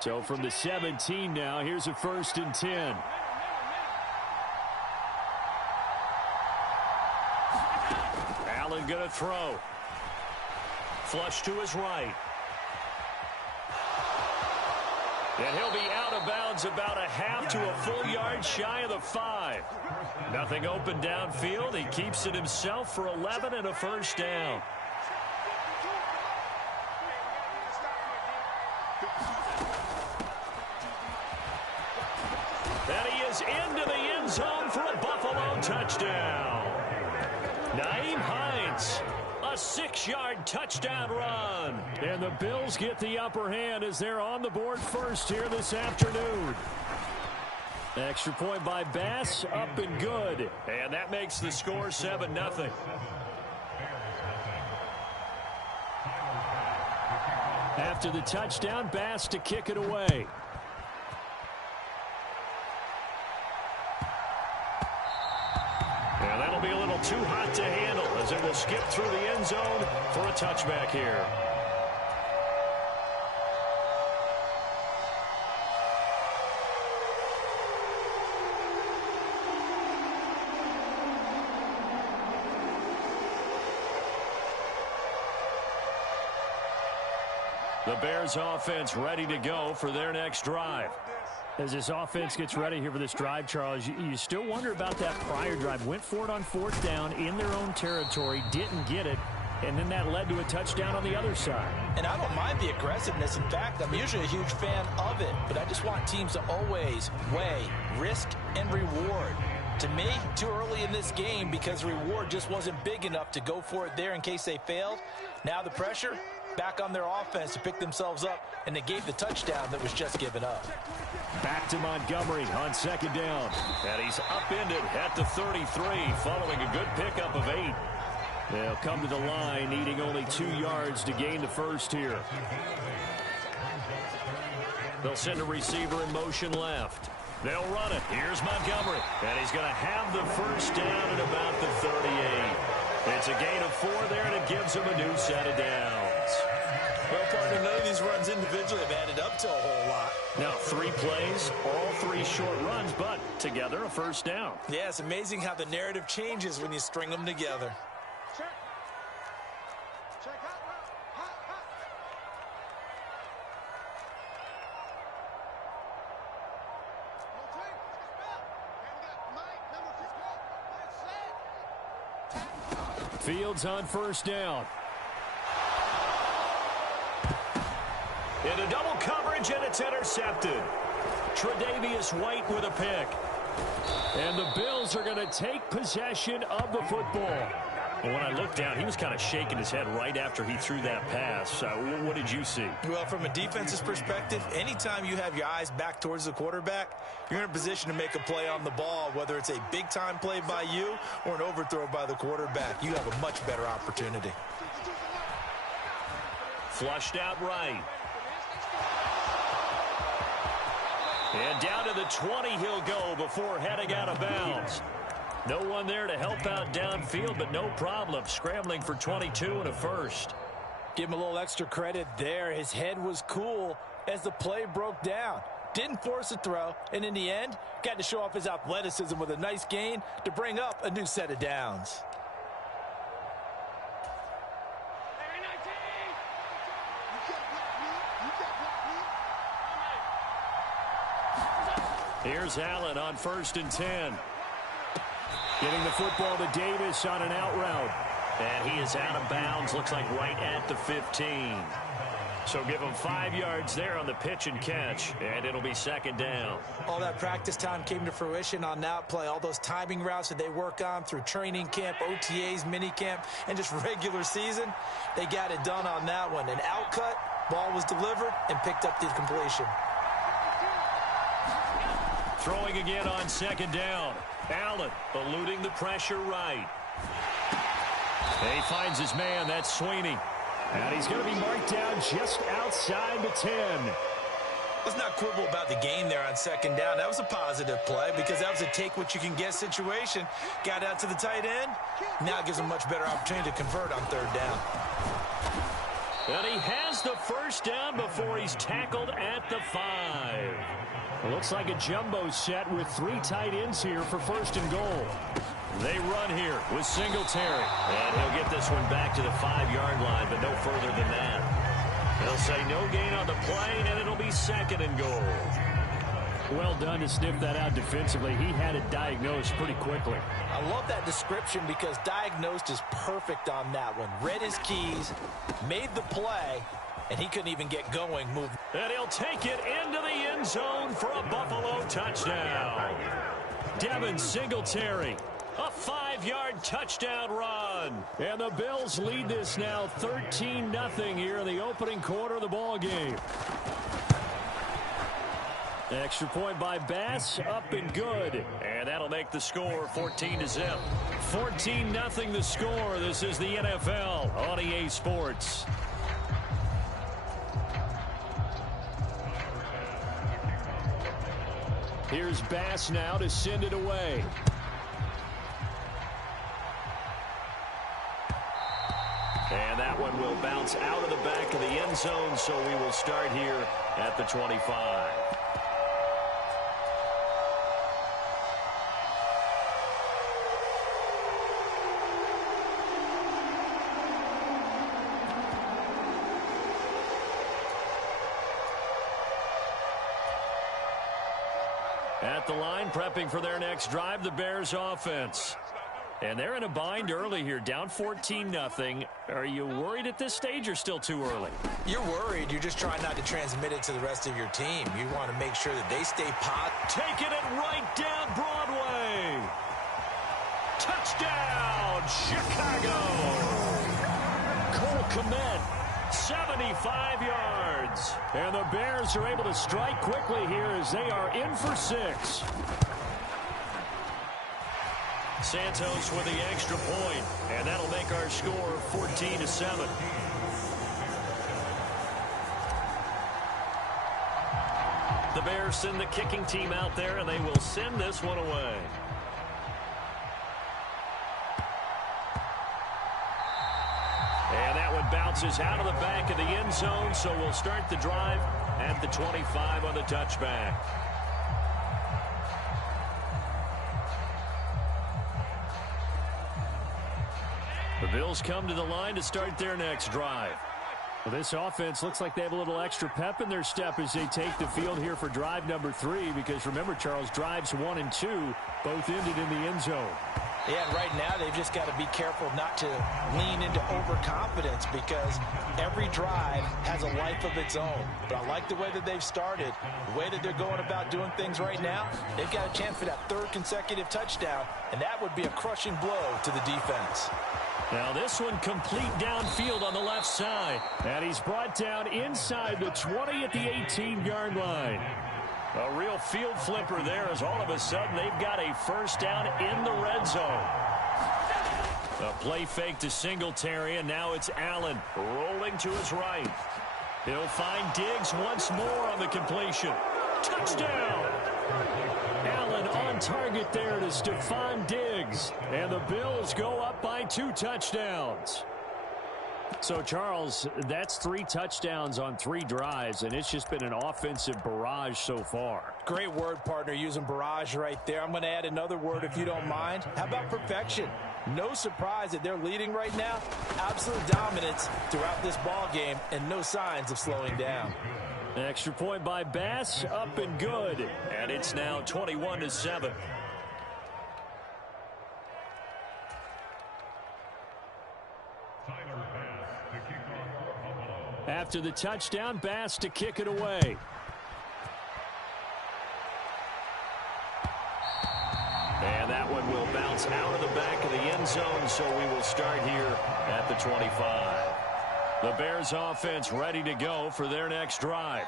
So from the 17 now, here's a 1st and 10. Allen going to throw. Flush to his right. And he'll be out of bounds about a half to a full yard shy of the 5. Nothing open downfield. He keeps it himself for 11 and a 1st down. And he is into the end zone for a Buffalo touchdown. Nyheim Hines, a 6-yard touchdown run. And the Bills get the upper hand as they're on the board first here this afternoon. Extra point by Bass, up and good. And that makes the score 7-0. After the touchdown, Bass to kick it away. And that'll be a little too hot to handle as it will skip through the end zone for a touchback here. The Bears offense ready to go for their next drive. As this offense gets ready here for this drive, Charles, you still wonder about that prior drive. Went for it on 4th down in their own territory, didn't get it, and then that led to a touchdown on the other side. And I don't mind the aggressiveness. In fact, I'm usually a huge fan of it, but I just want teams to always weigh risk and reward. To me, too early in this game because reward just wasn't big enough to go for it there in case they failed. Now the pressure back on their offense to pick themselves up, and they gave the touchdown that was just given up. Back to Montgomery on 2nd down. And he's upended at the 33 following a good pickup of 8. They'll come to the line needing only 2 yards to gain the first here. They'll send a receiver in motion left. They'll run it. Here's Montgomery. And he's going to have the first down at about the 38. It's a gain of 4 there, and it gives him a new set of downs. Well, partner, none of these runs individually have added up to a whole lot. Now 3 plays, all 3 short runs, but together a first down. Yeah, it's amazing how the narrative changes when you string them together. Fields on 1st down. Into double coverage, and it's intercepted. Tre'Davious White with a pick. And the Bills are going to take possession of the football. Well, when I looked down, he was kind of shaking his head right after he threw that pass. What did you see? Well, from a defense's perspective, anytime you have your eyes back towards the quarterback, you're in a position to make a play on the ball, whether it's a big-time play by you or an overthrow by the quarterback. You have a much better opportunity. Flushed out right. And down to the 20 he'll go before heading out of bounds. No one there to help out downfield, but no problem. Scrambling for 22 and a first. Give him a little extra credit there. His head was cool as the play broke down. Didn't force a throw, and in the end, got to show off his athleticism with a nice gain to bring up a new set of downs. Here's Allen on 1st and 10. Getting the football to Davis on an out route. And he is out of bounds, looks like right at the 15. So give him 5 yards there on the pitch and catch, and it'll be 2nd down. All that practice time came to fruition on that play. All those timing routes that they work on through training camp, OTAs, minicamp, and just regular season, they got it done on that one. An outcut, ball was delivered, and picked up the completion. Throwing again on 2nd down. Allen eluding the pressure right. He finds his man. That's Sweeney. And he's going to be marked down just outside the 10. Let's not quibble about the gain there on 2nd down. That was a positive play because that was a take-what-you-can-get situation. Got out to the tight end. Now it gives him a much better opportunity to convert on 3rd down. And he has the first down before he's tackled at the 5. It looks like a jumbo set with 3 tight ends here for 1st and goal. They run here with Singletary. And he'll get this one back to the 5-yard line, but no further than that. They'll say no gain on the play, and it'll be 2nd and goal. Well done to sniff that out defensively. He had it diagnosed pretty quickly. I love that description because diagnosed is perfect on that one. Read his keys, made the play, and he couldn't even get going. And he'll take it into the end zone for a Buffalo touchdown. Devin Singletary, a 5-yard touchdown run. And the Bills lead this now 13-0 here in the opening quarter of the ball game. Extra point by Bass, up and good. And that'll make the score 14-0. 14-0 the score. This is the NFL on EA Sports. Here's Bass now to send it away. And that one will bounce out of the back of the end zone, so we will start here at the 25. At the line, prepping for their next drive, the Bears offense. And they're in a bind early here, down 14-0. Are you worried at this stage or still too early? You're worried. You're just trying not to transmit it to the rest of your team. You want to make sure that they stay taking it right down Broadway. Touchdown, Chicago. Cole Kmet, 75 yards. And the Bears are able to strike quickly here as they are in for 6. Santos with the extra point, and that'll make our score 14-7. The Bears send the kicking team out there, and they will send this one away. And that one bounces out of the back of the end zone, so we'll start the drive at the 25 on the touchback. The Bills come to the line to start their next drive. Well, this offense looks like they have a little extra pep in their step as they take the field here for drive number 3, because remember, Charles, drives 1 and 2 both ended in the end zone. Yeah, and right now they've just got to be careful not to lean into overconfidence, because every drive has a life of its own. But I like the way that they've started, the way that they're going about doing things right now. They've got a chance for that 3rd consecutive touchdown, and that would be a crushing blow to the defense. Now this one complete downfield on the left side. And he's brought down inside the 20 at the 18-yard line. A real field flipper there, as all of a sudden they've got a first down in the red zone. A play fake to Singletary, and now it's Allen rolling to his right. He'll find Diggs once more on the completion. Touchdown! Allen on target there to Stephon Diggs. And the Bills go up by 2 touchdowns. So, Charles, that's 3 touchdowns on 3 drives, and it's just been an offensive barrage so far. Great word, partner, using barrage right there. I'm going to add another word if you don't mind. How about perfection? No surprise that they're leading right now. Absolute dominance throughout this ball game, and no signs of slowing down. Extra point by Bass, up and good. And it's now 21-7. After the touchdown, Bass to kick it away. And that one will bounce out of the back of the end zone, so we will start here at the 25. The Bears offense ready to go for their next drive.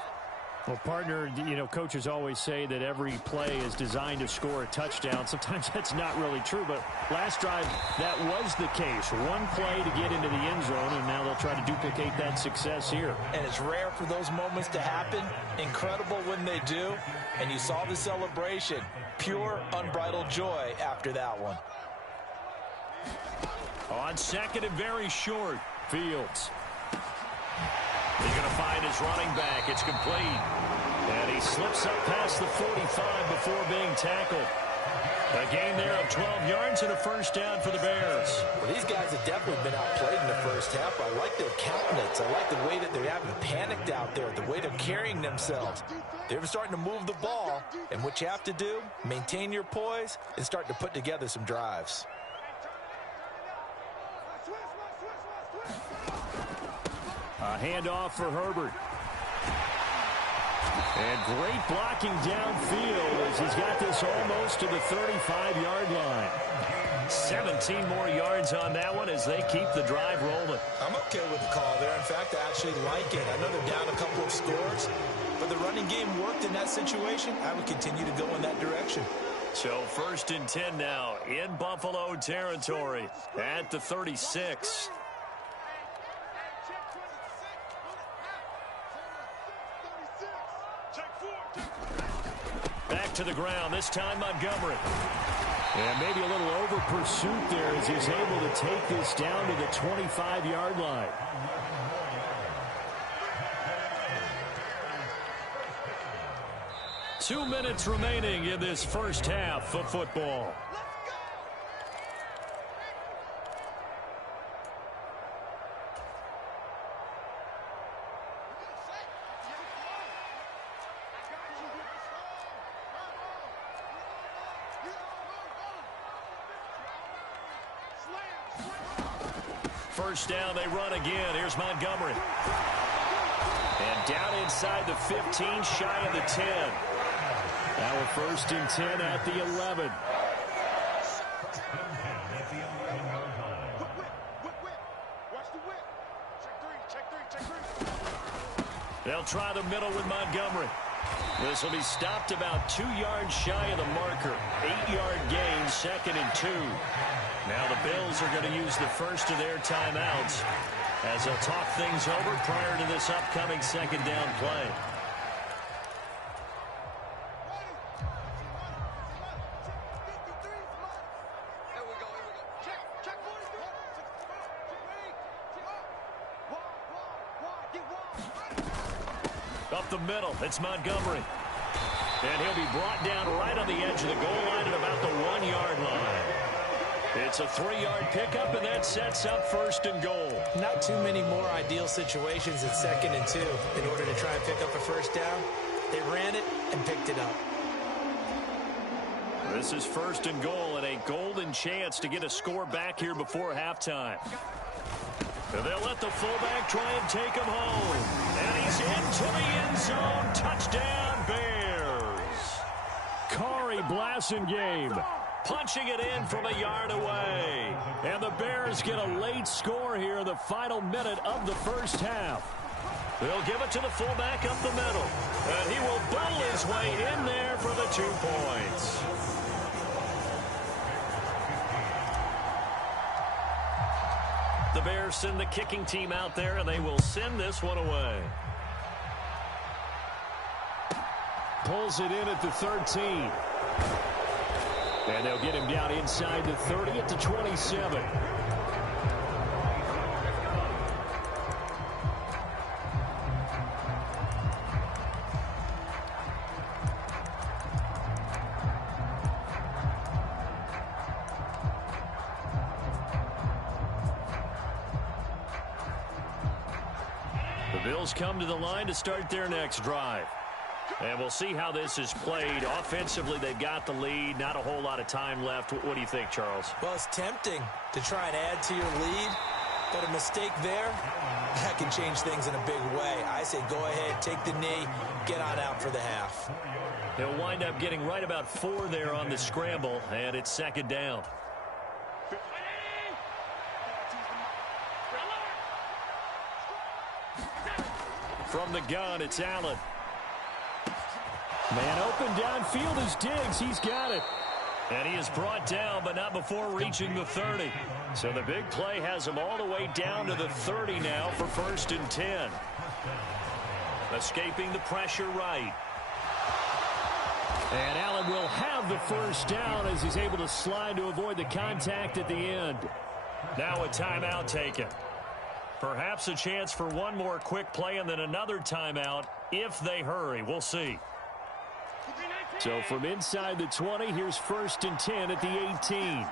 Well, partner, you know, coaches always say that every play is designed to score a touchdown. Sometimes that's not really true, but last drive, that was the case. One play to get into the end zone, and now they'll try to duplicate that success here. And it's rare for those moments to happen. Incredible when they do. And you saw the celebration. Pure, unbridled joy after that one. On second and very short, Fields. He's going to find his running back. It's complete. And he slips up past the 45 before being tackled. A gain there of 12 yards and a first down for the Bears. Well, these guys have definitely been outplayed in the first half. I like their countenance. I like the way that they're having panicked out there, the way they're carrying themselves. They're starting to move the ball. And what you have to do, maintain your poise and start to put together some drives. A handoff for Herbert. And great blocking downfield as he's got this almost to the 35-yard line. 17 more yards on that one as they keep the drive rolling. I'm okay with the call there. In fact, I actually like it. I know they're down a couple of scores, but the running game worked in that situation. I would continue to go in that direction. So 1st and 10 now in Buffalo territory at the 36. Back to the ground, this time Montgomery. And maybe a little over pursuit there as he's able to take this down to the 25-yard line. Two minutes remaining in this first half of football. first down, they run again. Here's Montgomery. And down inside the 15, shy of the 10. Now a 1st and 10 at the 11. They'll try the middle with Montgomery. This will be stopped about 2 yards shy of the marker. 8-yard gain, 2nd and 2. Now the Bills are going to use the first of their timeouts as they'll talk things over prior to this upcoming 2nd down play. Up the middle, it's Montgomery. And he'll be brought down right on the edge of the goal line at about the 1-yard line. It's a 3-yard pickup, and that sets up 1st and goal. Not too many more ideal situations at 2nd and 2 in order to try and pick up a 1st down. They ran it and picked it up. This is 1st and goal, and a golden chance to get a score back here before halftime. And they'll let the fullback try and take him home. And he's into the end zone. Touchdown, Bears. Kari Blasingame punching it in from a yard away. And the Bears get a late score here in the final minute of the first half. They'll give it to the fullback up the middle. And he will bowl his way in there for the 2 points. The Bears send the kicking team out there, and they will send this one away. Pulls it in at the 13. And they'll get him down inside the 30 at the 27. The Bills come to the line to start their next drive. And we'll see how this is played. Offensively, they've got the lead. Not a whole lot of time left. What do you think, Charles? Well, it's tempting to try and add to your lead, but a mistake there, that can change things in a big way. I say go ahead, take the knee, get on out for the half. He'll wind up getting right about 4 there on the scramble, and it's 2nd down. From the gun, it's Allen. Man open downfield is Diggs. He's got it. And he is brought down, but not before reaching the 30. So the big play has him all the way down to the 30 now for 1st and 10. Escaping the pressure right. And Allen will have the first down as he's able to slide to avoid the contact at the end. Now a timeout taken. Perhaps a chance for one more quick play and then another timeout if they hurry. We'll see. So from inside the 20, here's 1st and 10 at the 18.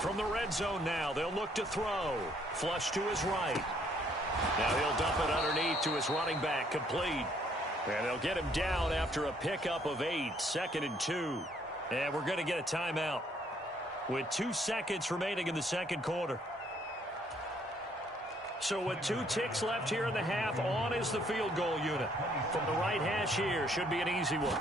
From the red zone now, they'll look to throw. Flush to his right. Now he'll dump it underneath to his running back, complete. And they'll get him down after a pickup of 8, 2nd and 2. And we're going to get a timeout with 2 seconds remaining in the second quarter. So with 2 ticks left here in the half, on is the field goal unit. From the right hash here, should be an easy one.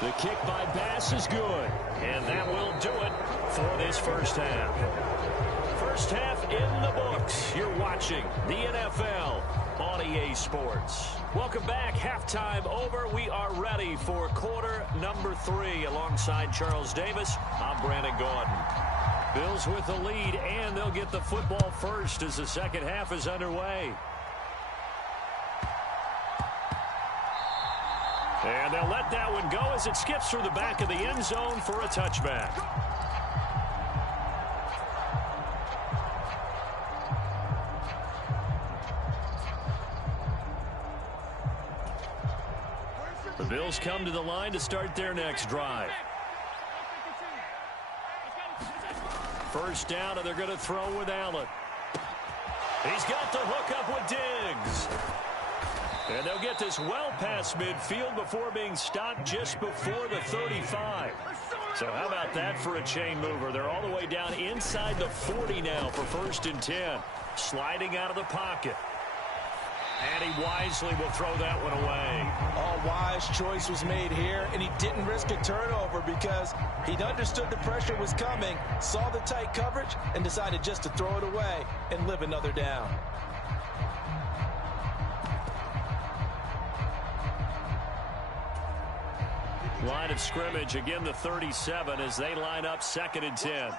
The kick by Bass is good. And that will do it for this first half. First half in the books. You're watching the NFL on EA Sports. Welcome back. Halftime over. We are ready for quarter number 3. Alongside Charles Davis, I'm Brandon Gordon. Bills with the lead, and they'll get the football first as the second half is underway. And they'll let that one go as it skips through the back of the end zone for a touchback. The Bills come to the line to start their next drive. First down, and they're going to throw with Allen. He's got the hook up with Diggs. And they'll get this well past midfield before being stopped just before the 35. So how about that for a chain mover? They're all the way down inside the 40 now for 1st and 10. Sliding out of the pocket. And he wisely will throw that one away. A wise choice was made here, and he didn't risk a turnover because he'd understood the pressure was coming, saw the tight coverage, and decided just to throw it away and live another down. Line of scrimmage, again the 37 as they line up 2nd and 10.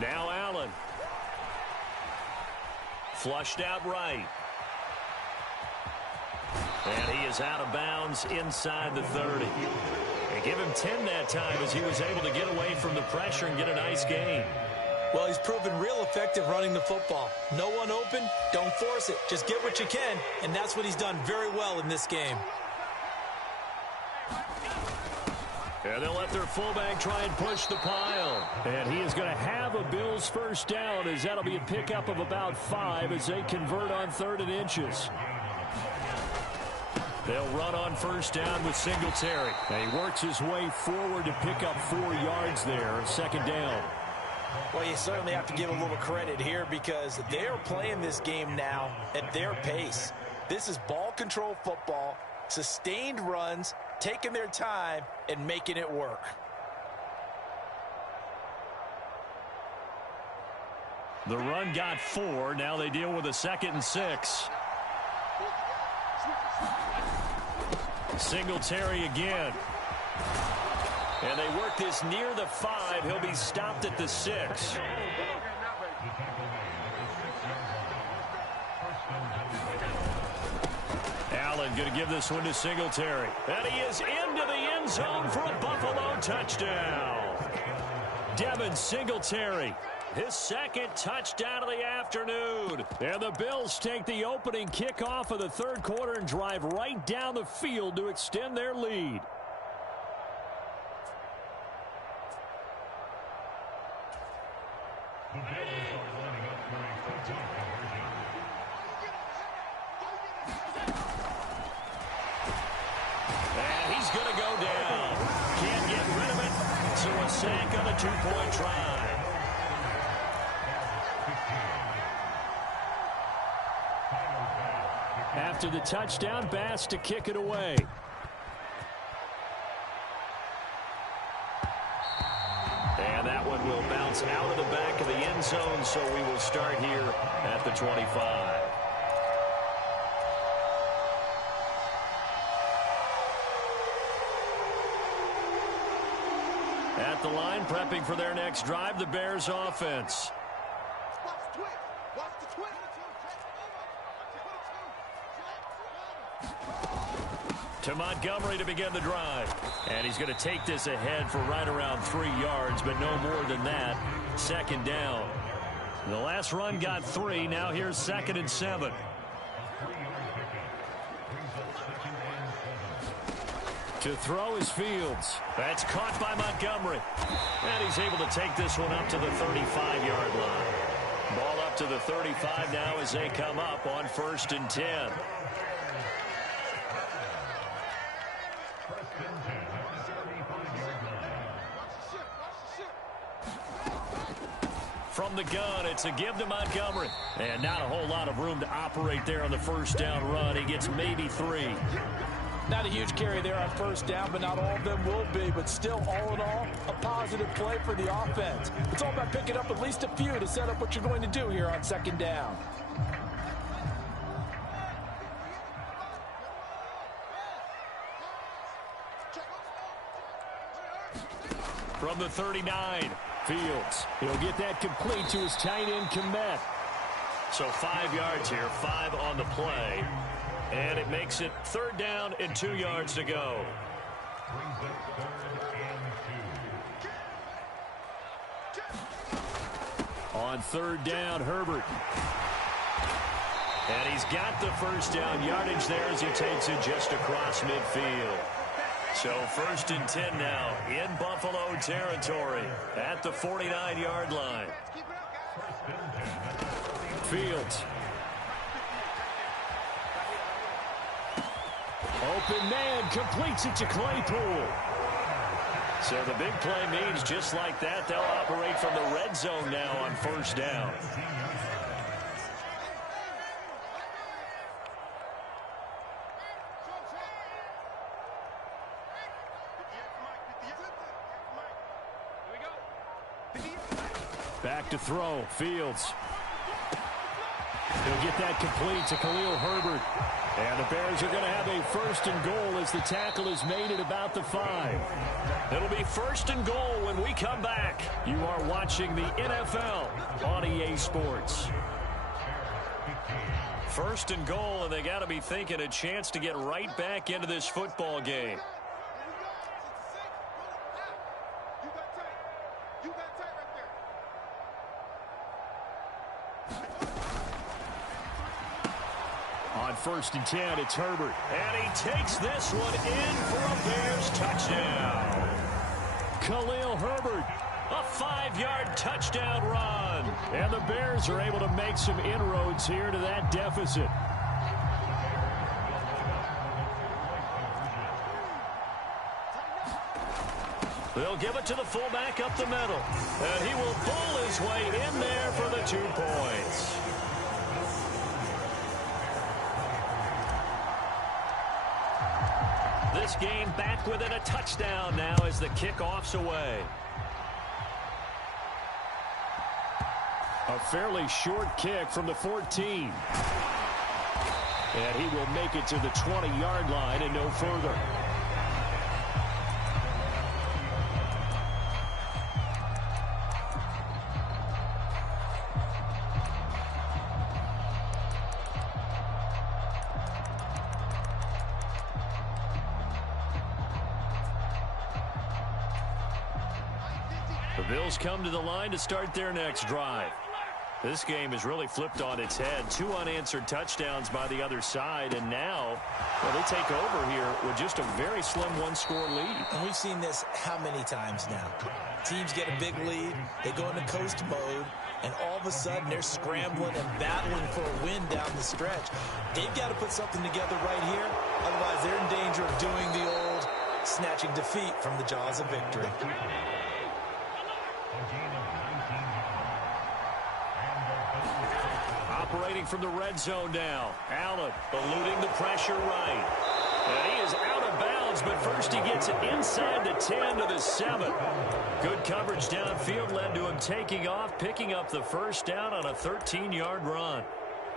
Now Allen. Flushed out right. And he is out of bounds inside the 30. They give him 10 that time as he was able to get away from the pressure and get a nice gain. Well, he's proven real effective running the football. No one open, don't force it. Just get what you can, and that's what he's done very well in this game. And they'll let their fullback try and push the pile. And he is going to have a Bills 1st down as that'll be a pickup of about 5 as they convert on 3rd and inches. They'll run on 1st down with Singletary. And he works his way forward to pick up 4 yards there, 2nd down. Well, you certainly have to give a little credit here because they're playing this game now at their pace. This is ball control football, sustained runs, taking their time and making it work. The run got 4. Now they deal with a 2nd and 6. Singletary again. And they work this near the 5. He'll be stopped at the 6. Allen going to give this one to Singletary. And he is into the end zone for a Buffalo touchdown. Devin Singletary, his 2nd touchdown of the afternoon. And the Bills take the opening kickoff of the 3rd quarter and drive right down the field to extend their lead. And he's going to go down. Can't get rid of it. So a sack on a 2-point try. After the touchdown, Bass to kick it away. And that one will bounce out of the back of the end zone, so we will start here at the 25. At the line, prepping for their next drive, the Bears offense. To Montgomery to begin the drive. And he's going to take this ahead for right around 3 yards, but no more than that. 2nd down. The last run got 3. Now here's 2nd and 7. To throw is Fields. That's caught by Montgomery. And he's able to take this one up to the 35-yard line. Ball up to the 35 now as they come up on 1st and 10. From the gun, it's a give to Montgomery. And not a whole lot of room to operate there on the 1st down run. He gets maybe 3. Not a huge carry there on 1st down, but not all of them will be. But still, all in all, a positive play for the offense. It's all about picking up at least a few to set up what you're going to do here on 2nd down. From the 39, Fields. He'll get that complete to his tight end, Kmet. So 5 yards here, 5 on the play. And it makes it 3rd down and 2 yards to go. On 3rd down, Herbert. And he's got the 1st down yardage there as he takes it just across midfield. So 1st and 10 now in Buffalo territory at the 49-yard line. Open man completes it to Claypool. So the big play means just like that, they'll operate from the red zone now on first down. Back to throw. Fields. He'll get that complete to Khalil Herbert. And the Bears are going to have a first and goal as the tackle is made at about the 5. It'll be first and goal when we come back. You are watching the NFL on EA Sports. First and goal, and they got to be thinking a chance to get right back into this football game. On first and 10, it's Herbert. And he takes this one in for a Bears touchdown. Khalil Herbert, a 5-yard touchdown run. And the Bears are able to make some inroads here to that deficit. They'll give it to the fullback up the middle. And he will pull his way in there for the 2 points. This game back within a touchdown now as the kickoff's away. A fairly short kick from the 14. And he will make it to the 20-yard line and no further. The Bills come to the line to start their next drive. This game is really flipped on its head. 2 unanswered touchdowns by the other side, and now, well, they take over here with just a very slim 1-score lead. And we've seen this how many times now? Teams get a big lead, they go into coast mode, and all of a sudden they're scrambling and battling for a win down the stretch. They've got to put something together right here, otherwise they're in danger of doing the old snatching defeat from the jaws of victory. Operating from the red zone now. Allen eluding the pressure right. And he is out of bounds, but first he gets it inside the 10 to the 7. Good coverage downfield led to him taking off, picking up the first down on a 13-yard run.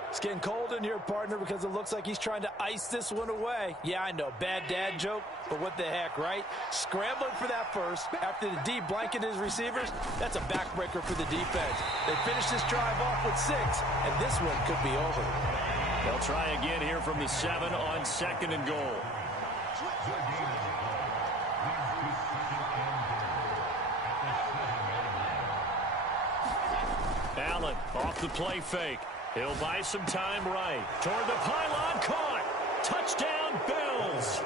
It's getting cold in here, partner, because it looks like he's trying to ice this one away. Yeah, I know, bad dad joke, but what the heck, right? Scrambling for that first after the D blanketed his receivers, that's a backbreaker for the defense. They finished this drive off with 6, and this one could be over. They'll try again here from the 7 on second and goal. Allen off the play fake. He'll buy some time right. Toward the pylon, caught. Touchdown, Bills.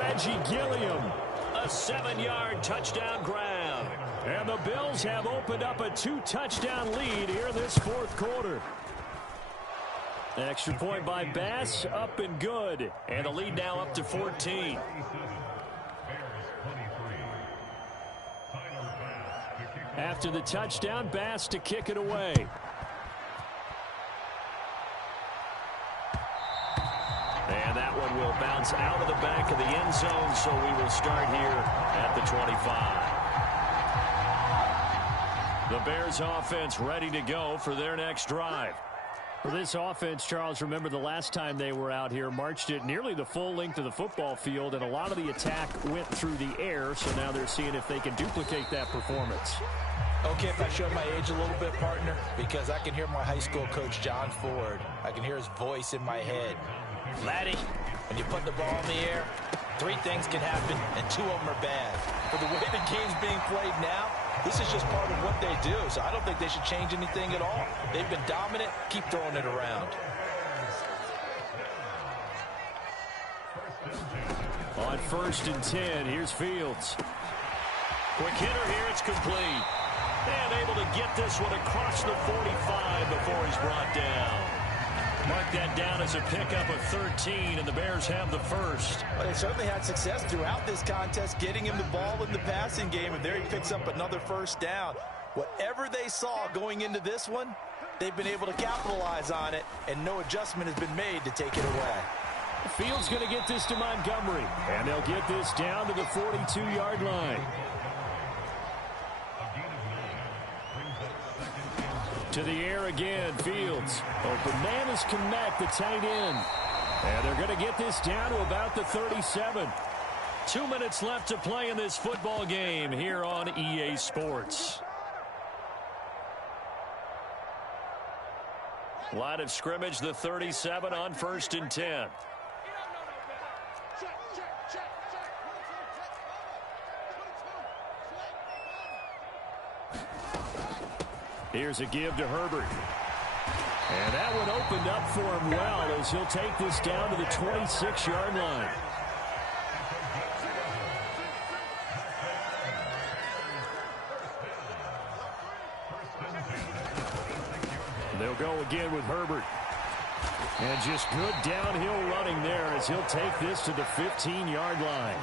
Reggie Gilliam, a 7-yard touchdown grab. And the Bills have opened up a 2-touchdown lead here this 4th quarter. Extra point by Bass, up and good. And the lead now up to 14. After the touchdown, Bass to kick it away. And that one will bounce out of the back of the end zone, so we will start here at the 25. The Bears offense ready to go for their next drive. For this offense, Charles, remember the last time they were out here, marched it nearly the full length of the football field, and a lot of the attack went through the air, so now they're seeing if they can duplicate that performance. Okay, if I show my age a little bit, partner, because I can hear my high school coach, John Ford. I can hear his voice in my head. Laddie, when you put the ball in the air, 3 things can happen, and 2 of them are bad. For the way the game's being played now, this is just part of what they do, so I don't think they should change anything at all. They've been dominant. Keep throwing it around. On first and 10, here's Fields. Quick hitter here, it's complete. And able to get this one across the 45 before he's brought down. Mark that down as a pickup of 13, and the Bears have the first. Well, they certainly had success throughout this contest, getting him the ball in the passing game, and there he picks up another first down. Whatever they saw going into this one, they've been able to capitalize on it, and no adjustment has been made to take it away. Fields going to get this to Montgomery, and they'll get this down to the 42-yard line. To the air again, Fields. Open man is Kmet, the tight end. And they're going to get this down to about the 37. 2 minutes left to play in this football game here on EA Sports. Line of scrimmage, the 37 on 1st and 10. Here's a give to Herbert. And that one opened up for him well as he'll take this down to the 26-yard line. They'll go again with Herbert. And just good downhill running there as he'll take this to the 15-yard line.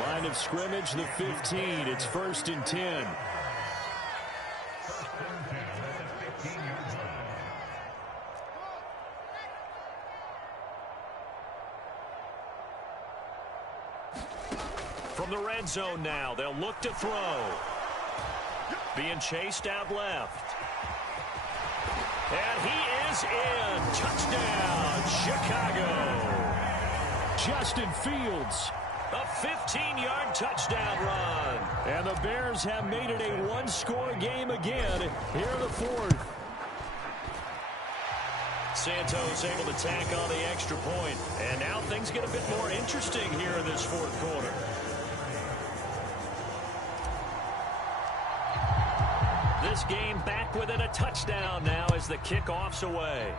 Line of scrimmage, the 15. It's 1st and 10. From the red zone now, they'll look to throw. Being chased out left. And he is in. Touchdown, Chicago. Justin Fields. A 15-yard touchdown run. And the Bears have made it a one-score game again here in the fourth. Santos able to tack on the extra point. And now things get a bit more interesting here in this fourth quarter. This game back within a touchdown now as the kickoff's away.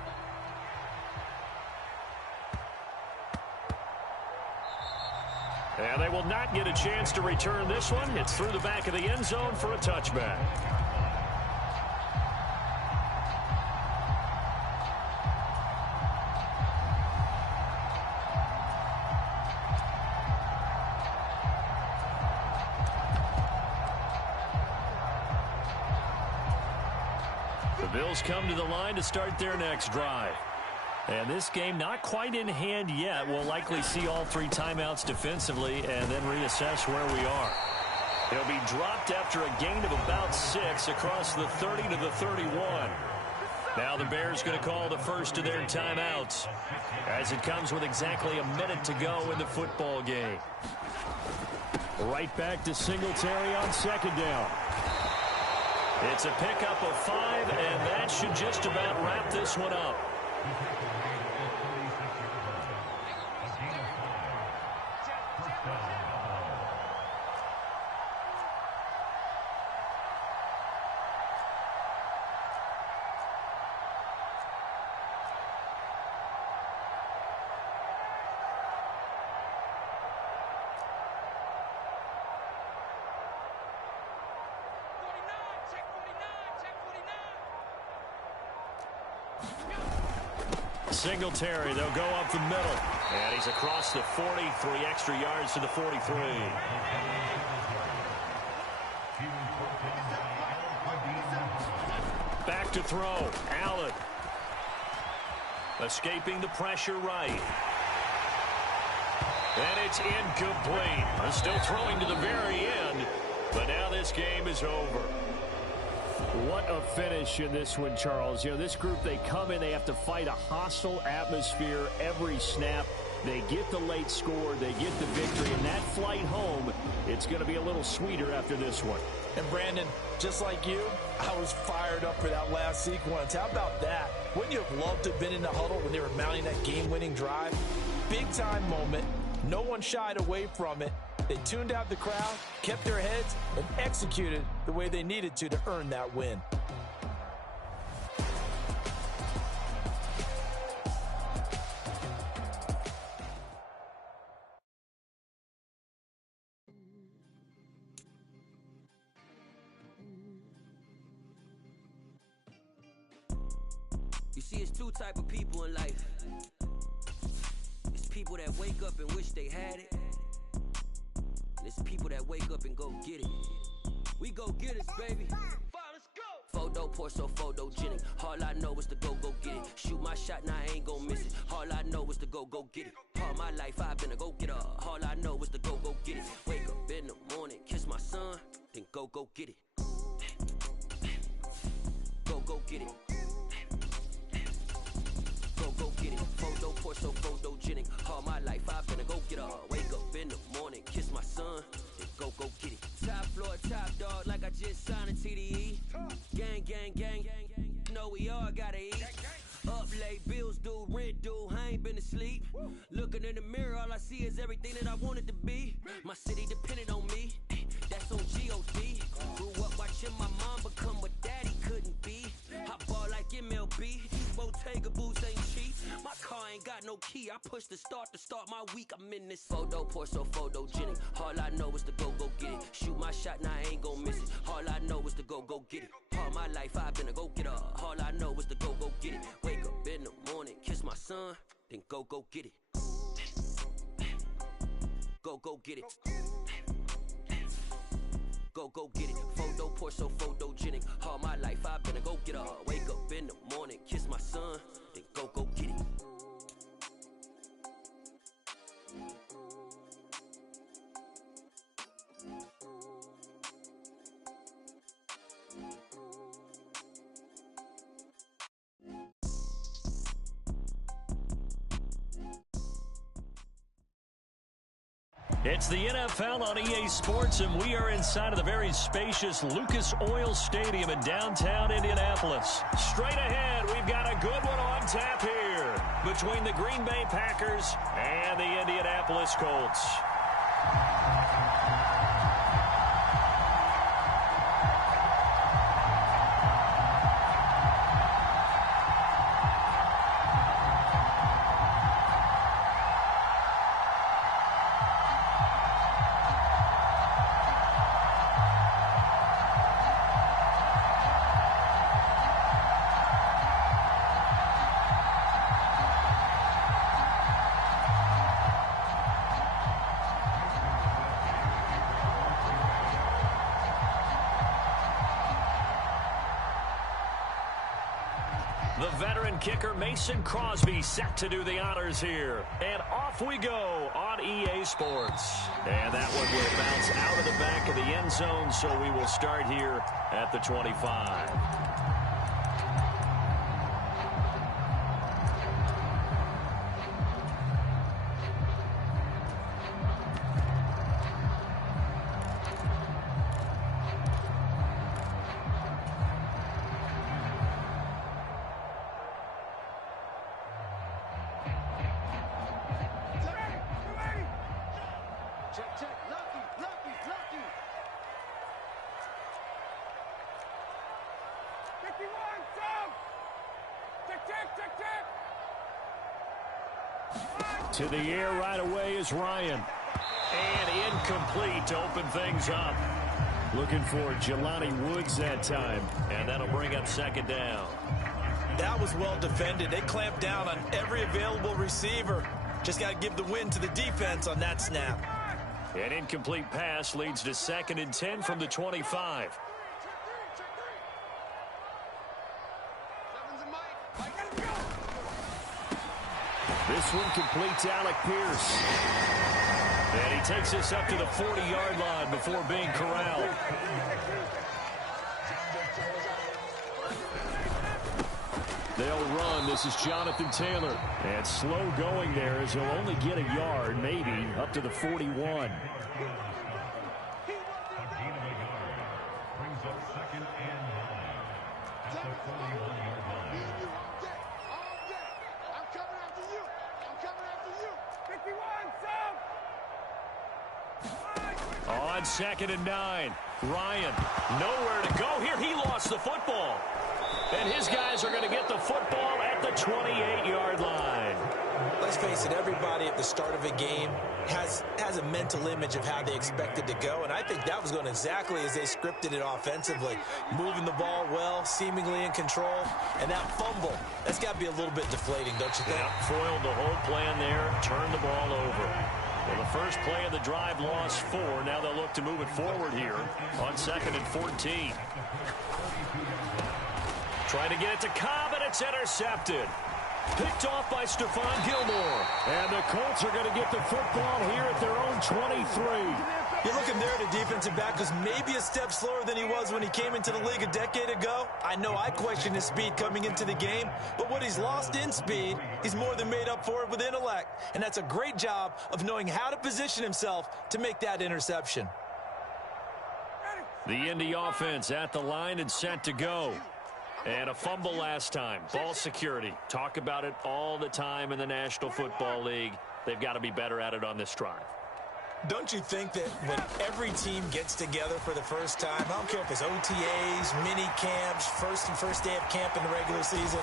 And they will not get a chance to return this one. It's through the back of the end zone for a touchback. The Bills come to the line to start their next drive. And this game not quite in hand yet. We'll likely see all 3 timeouts defensively and then reassess where we are. He'll be dropped after a gain of about 6 across the 30 to the 31. Now the Bears going to call the first of their timeouts as it comes with exactly a minute to go in the football game. Right back to Singletary on 2nd down. It's a pickup of 5, and that should just about wrap this one up. Singletary, they'll go up the middle. And he's across the 40, 3 extra yards to the 43. Back to throw. Allen. Escaping the pressure right. And it's incomplete. Still throwing to the very end. But now this game is over. What a finish in this one, Charles. You know, this group, they come in, they have to fight a hostile atmosphere every snap. They get the late score, they get the victory, and that flight home, it's going to be a little sweeter after this one. And Brandon, just like you, I was fired up for that last sequence. How about that? Wouldn't you have loved to have been in the huddle when they were mounting that game-winning drive? Big-time moment. No one shied away from it. They tuned out the crowd, kept their heads, and executed the way they needed to earn that win. You see See, it's two type of people in life. It's people that wake up and wish they had it. And it's people that wake up and go get it. We go get it, baby. Photo poor, so photogenic. All I know is to go get it. Shoot my shot, now I ain't gon' miss it. All I know is to go get it. All my life I've been a go-getter. All I know is to go get it. Wake up in the morning, kiss my son, then go get it. Go get it. Go get it. Photo poor, so photogenic. All my life I've been a go-getter. Wake up in the morning, kiss my son, then go get it. Top floor, top dog, like I just signed a TDE. Gang, gang, gang, gang, gang. Know we all gotta eat. Up late, bills due, rent due, I ain't been asleep. Looking in the mirror, all I see is everything that I wanted to be. My city depended on me, that's on G.O.D. Grew up watching my mom become what daddy couldn't be. I ball like MLB, these Bottega boots ain't cheap. My car ain't got no key, I push the start to start my week. I'm in this photo poor, so photogenic. All I know is to go get it. Shoot my shot, now I ain't gon' miss it. All I know is to go get it. All my life I've been a go-getter. All I know is to go get it. Wake up in the morning, kiss my son, then go get it. Go get it. Go get it. Photo poor, so photogenic. All my life I've been a go-getter. Wake up in the morning, kiss my son, then go get it. It's the NFL on EA Sports, and we are inside of the very spacious Lucas Oil Stadium in downtown Indianapolis. Straight ahead, we've got a good one on tap here between the Green Bay Packers and the Indianapolis Colts. The veteran kicker Mason Crosby set to do the honors here. And off we go on EA Sports. And that one will bounce out of the back of the end zone, so we will start here at the 25. To the air right away is Ryan. And incomplete to open things up. Looking for Jelani Woods that time. And that'll bring up second down. That was well defended. They clamped down on every available receiver. Just got to give the win to the defense on that snap. An incomplete pass leads to 2nd and 10 from the 25. This one complete to Alec Pierce. And he takes us up to the 40-yard line before being corralled. They'll run. This is Jonathan Taylor. And slow going there as he'll only get a yard, maybe, up to the 41. On 2nd and 9, Ryan, nowhere to go here. He lost the football. And his guys are going to get the football at at the 28-yard line. Let's face it, everybody at the start of a game has a mental image of how they expect it to go, and I think that was going exactly as they scripted it offensively. Moving the ball well, seemingly in control, and that fumble, that's got to be a little bit deflating, don't you think? Yeah, foiled the whole plan there, turned the ball over. Well, the first play of the drive lost 4. Now they'll look to move it forward here on 2nd and 14. Trying to get it to Cobb, and it's intercepted. Picked off by Stephon Gilmore. And the Colts are going to get the football here at their own 23. You're looking there at a defensive back who's maybe a step slower than he was when he came into the league a decade ago. I know I questioned his speed coming into the game, but what he's lost in speed, he's more than made up for it with intellect. And that's a great job of knowing how to position himself to make that interception. The Indy offense at the line and set to go. And a fumble last time. Ball security. Talk about it all the time in the National Football League. They've got to be better at it on this drive. Don't you think that when every team gets together for the first time, I don't care if it's OTAs, mini camps, first day of camp in the regular season,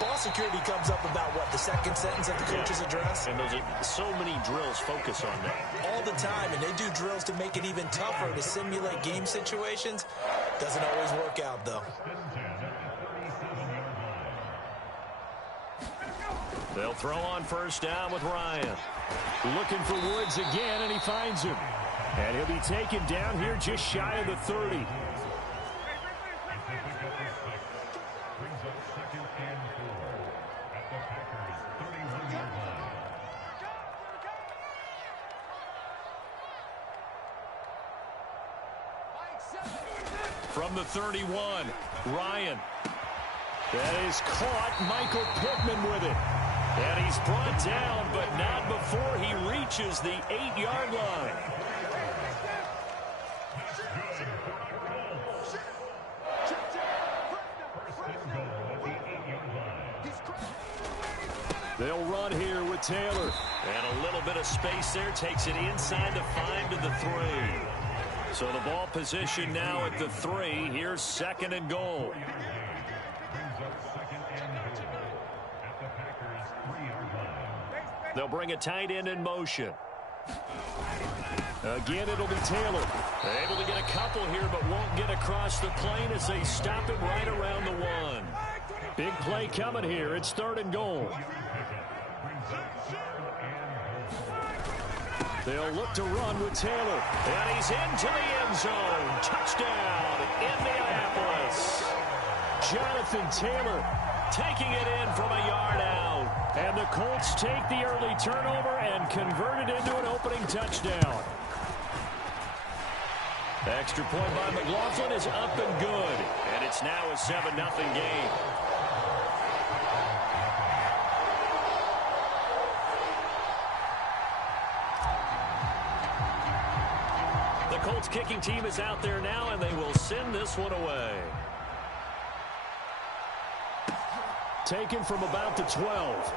ball security comes up about what, the second sentence of the coach's address? And those are so many drills focus on that. All the time, and they do drills to make it even tougher to simulate game situations. Doesn't always work out, though. They'll throw on first down with Ryan. Looking for Woods again, and he finds him. And he'll be taken down here just shy of the 30. From the 31, Ryan. That is caught. Michael Pittman with it. And he's brought down, but not before he reaches the 8-yard line. They'll run here with Taylor. And a little bit of space there takes it inside the 5 to the 3. So the ball position now at the 3. Here's 2nd and goal. They'll bring a tight end in motion. Again, it'll be Taylor. Able to get a couple here, but won't get across the plane as they stop it right around the 1. Big play coming here. It's 3rd and goal. They'll look to run with Taylor. And he's into the end zone. Touchdown, Indianapolis. Jonathan Taylor taking it in from a yard out. And the Colts take the early turnover and convert it into an opening touchdown. Extra point by McLaughlin is up and good. And it's now a 7-0 game. The Colts kicking team is out there now, and they will send this one away. Taken from about the 12.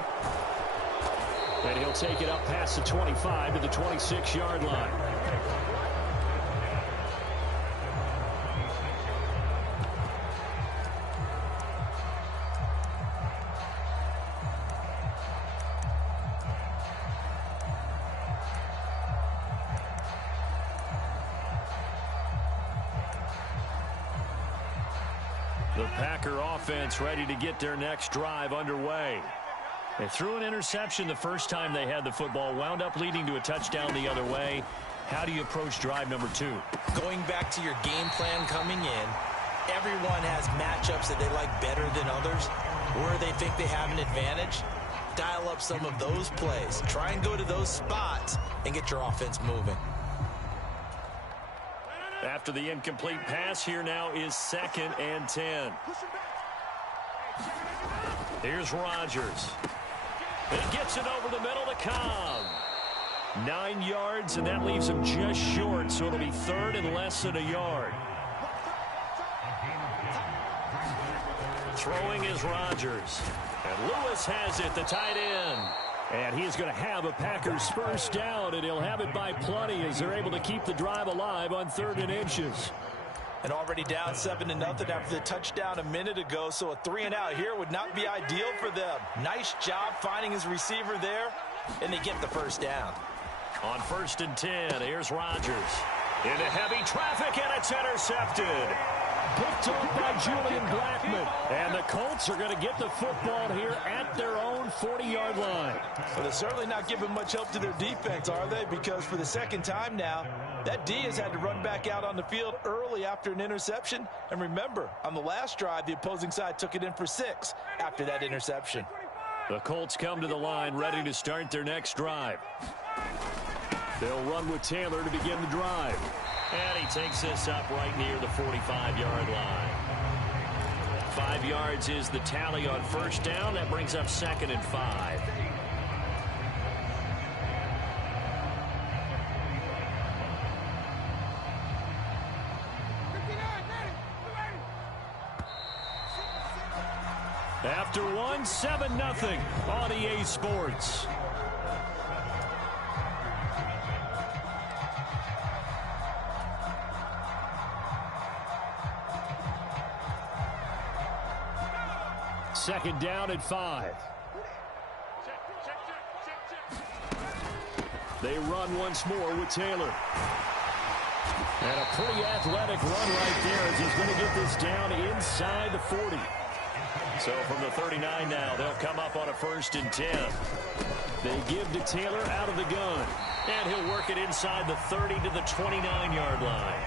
And he'll take it up past the 25 to the 26-yard line. The Packer offense ready to get their next drive underway. They threw an interception the first time they had the football, wound up leading to a touchdown the other way. How do you approach drive number 2? Going back to your game plan coming in, everyone has matchups that they like better than others, where they think they have an advantage. Dial up some of those plays. Try and go to those spots and get your offense moving. After the incomplete pass, here now is 2nd and 10. Here's Rodgers. He gets it over the middle to Cobb. 9 yards, and that leaves him just short, so it'll be 3rd and less than a yard. Throwing is Rodgers. And Lewis has it, the tight end. And he is going to have a Packers first down, and he'll have it by plenty as they're able to keep the drive alive on 3rd and inches. And already down 7-0 after the touchdown a minute ago, so a 3-and-out here would not be ideal for them. Nice job finding his receiver there, and they get the first down. On 1st and 10, here's Rodgers. Into heavy traffic, and it's intercepted. Picked up by Julian Blackman. And the Colts are going to get the football here at their own 40-yard line. Well, they're certainly not giving much help to their defense, are they? Because for the second time now, that D has had to run back out on the field early after an interception. And remember, on the last drive, the opposing side took it in for 6 after that interception. The Colts come to the line ready to start their next drive. They'll run with Taylor to begin the drive. And he takes this up right near the 45-yard line. 5 yards is the tally on 1st down. That brings up 2nd and 5. After 1, 7-0 on EA Sports. Second down at 5. They run once more with Taylor. And a pretty athletic run right there as he's going to get this down inside the 40. So from the 39 now, they'll come up on a 1st and 10. They give to Taylor out of the gun. And he'll work it inside the 30 to the 29-yard line.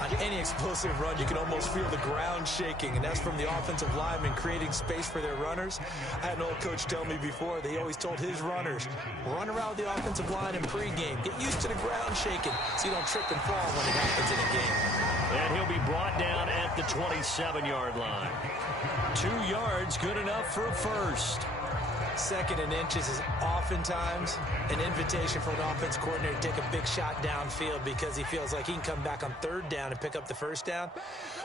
On any explosive run, you can almost feel the ground shaking, and that's from the offensive linemen creating space for their runners. I had an old coach tell me before, they always told his runners, run around the offensive line in pregame. Get used to the ground shaking so you don't trip and fall when it happens in a game. And he'll be brought down at the 27-yard line. 2 yards, good enough for a first. 2nd and inches is oftentimes an invitation for an offense coordinator to take a big shot downfield because he feels like he can come back on 3rd down and pick up the 1st down.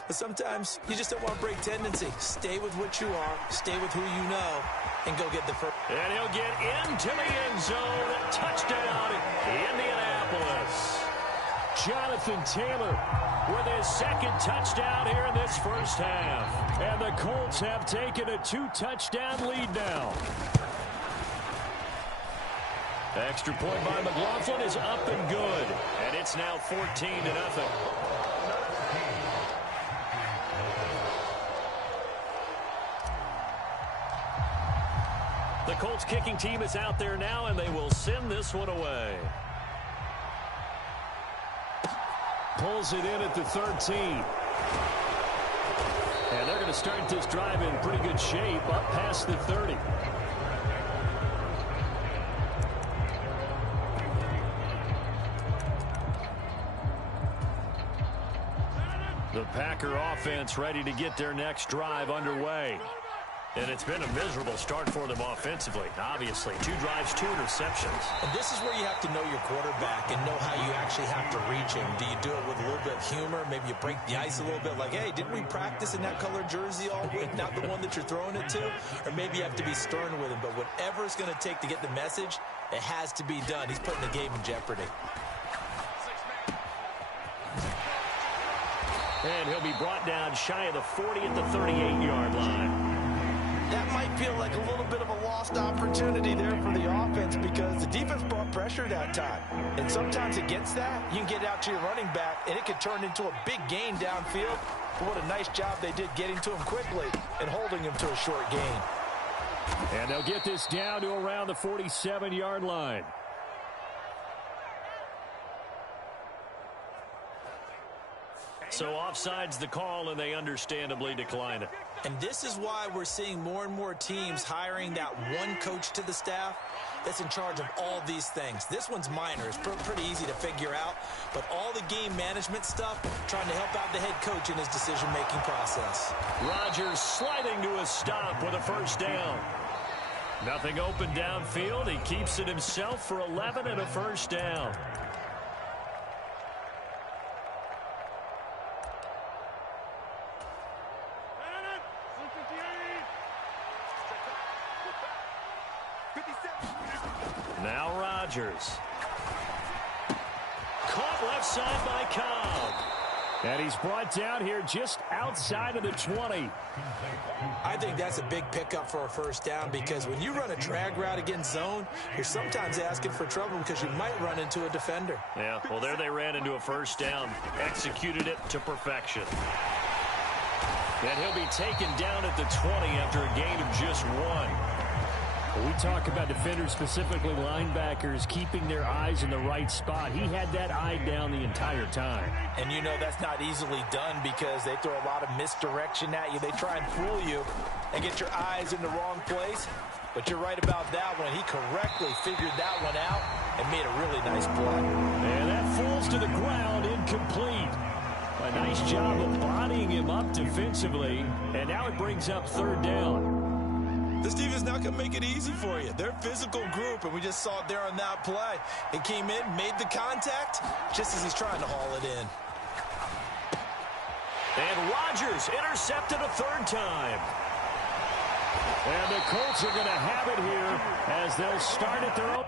But sometimes you just don't want to break tendency. Stay with what you are, stay with who you know, and go get the first. And he'll get into the end zone. Touchdown, Indianapolis. Jonathan Taylor with his 2nd touchdown here in this first half. And the Colts have taken a 2-touchdown lead now. Extra point by McLaughlin is up and good. And it's now 14-0. The Colts kicking team is out there now, and they will send this one away. Pulls it in at the 13. And they're going to start this drive in pretty good shape up past the 30. The Packer offense ready to get their next drive underway. And it's been a miserable start for them offensively. Obviously, 2 drives, 2 interceptions. And this is where you have to know your quarterback and know how you actually have to reach him. Do you do it with a little bit of humor? Maybe you break the ice a little bit like, hey, didn't we practice in that colored jersey all week, not the one that you're throwing it to? Or maybe you have to be stern with him. But whatever it's going to take to get the message, it has to be done. He's putting the game in jeopardy. And he'll be brought down shy of the 40 at the 38-yard line. That might feel like a little bit of a lost opportunity there for the offense because the defense brought pressure that time. And sometimes against that, you can get out to your running back, and it could turn into a big gain downfield. But what a nice job they did getting to him quickly and holding him to a short gain. And they'll get this down to around the 47-yard line. So offside's the call, and they understandably decline it. And this is why we're seeing more and more teams hiring that one coach to the staff that's in charge of all these things. This one's minor. It's pretty easy to figure out. But all the game management stuff, trying to help out the head coach in his decision-making process. Rodgers sliding to a stop with a first down. Nothing open downfield. He keeps it himself for 11 and a first down. Now Rodgers. Caught left side by Cobb. And he's brought down here just outside of the 20. I think that's a big pickup for a first down because when you run a drag route against zone, you're sometimes asking for trouble because you might run into a defender. Yeah, well, there they ran into a first down. Executed it to perfection. And he'll be taken down at the 20 after a gain of just 1. We talk about defenders, specifically linebackers, keeping their eyes in the right spot. He had that eye down the entire time. And you know that's not easily done because they throw a lot of misdirection at you. They try and fool you and get your eyes in the wrong place. But you're right about that one. He correctly figured that one out and made a really nice play. And that falls to the ground, incomplete. A nice job of bodying him up defensively. And now it brings up third down. This defense not going to make it easy for you. They're a physical group, and we just saw it there on that play. It came in, made the contact, just as he's trying to haul it in. And Rodgers intercepted a third time. And the Colts are going to have it here as they'll start at their own.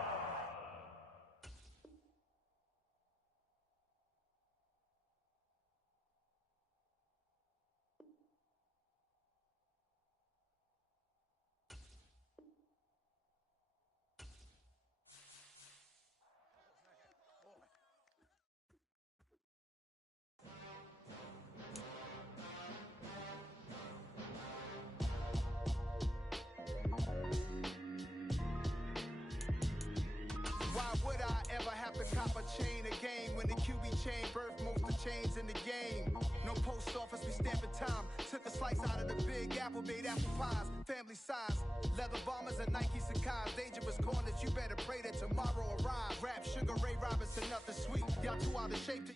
Chain a game when the QB chain birthed most of chains in the game. No post office, we stamping time. Took a slice out of the big apple, made apple pies, family size. Leather bombers and Nike Sacai's. Dangerous corners, you better pray that tomorrow arrives. Rap, Sugar Ray Robinson, nothing sweet. Y'all too out of shape to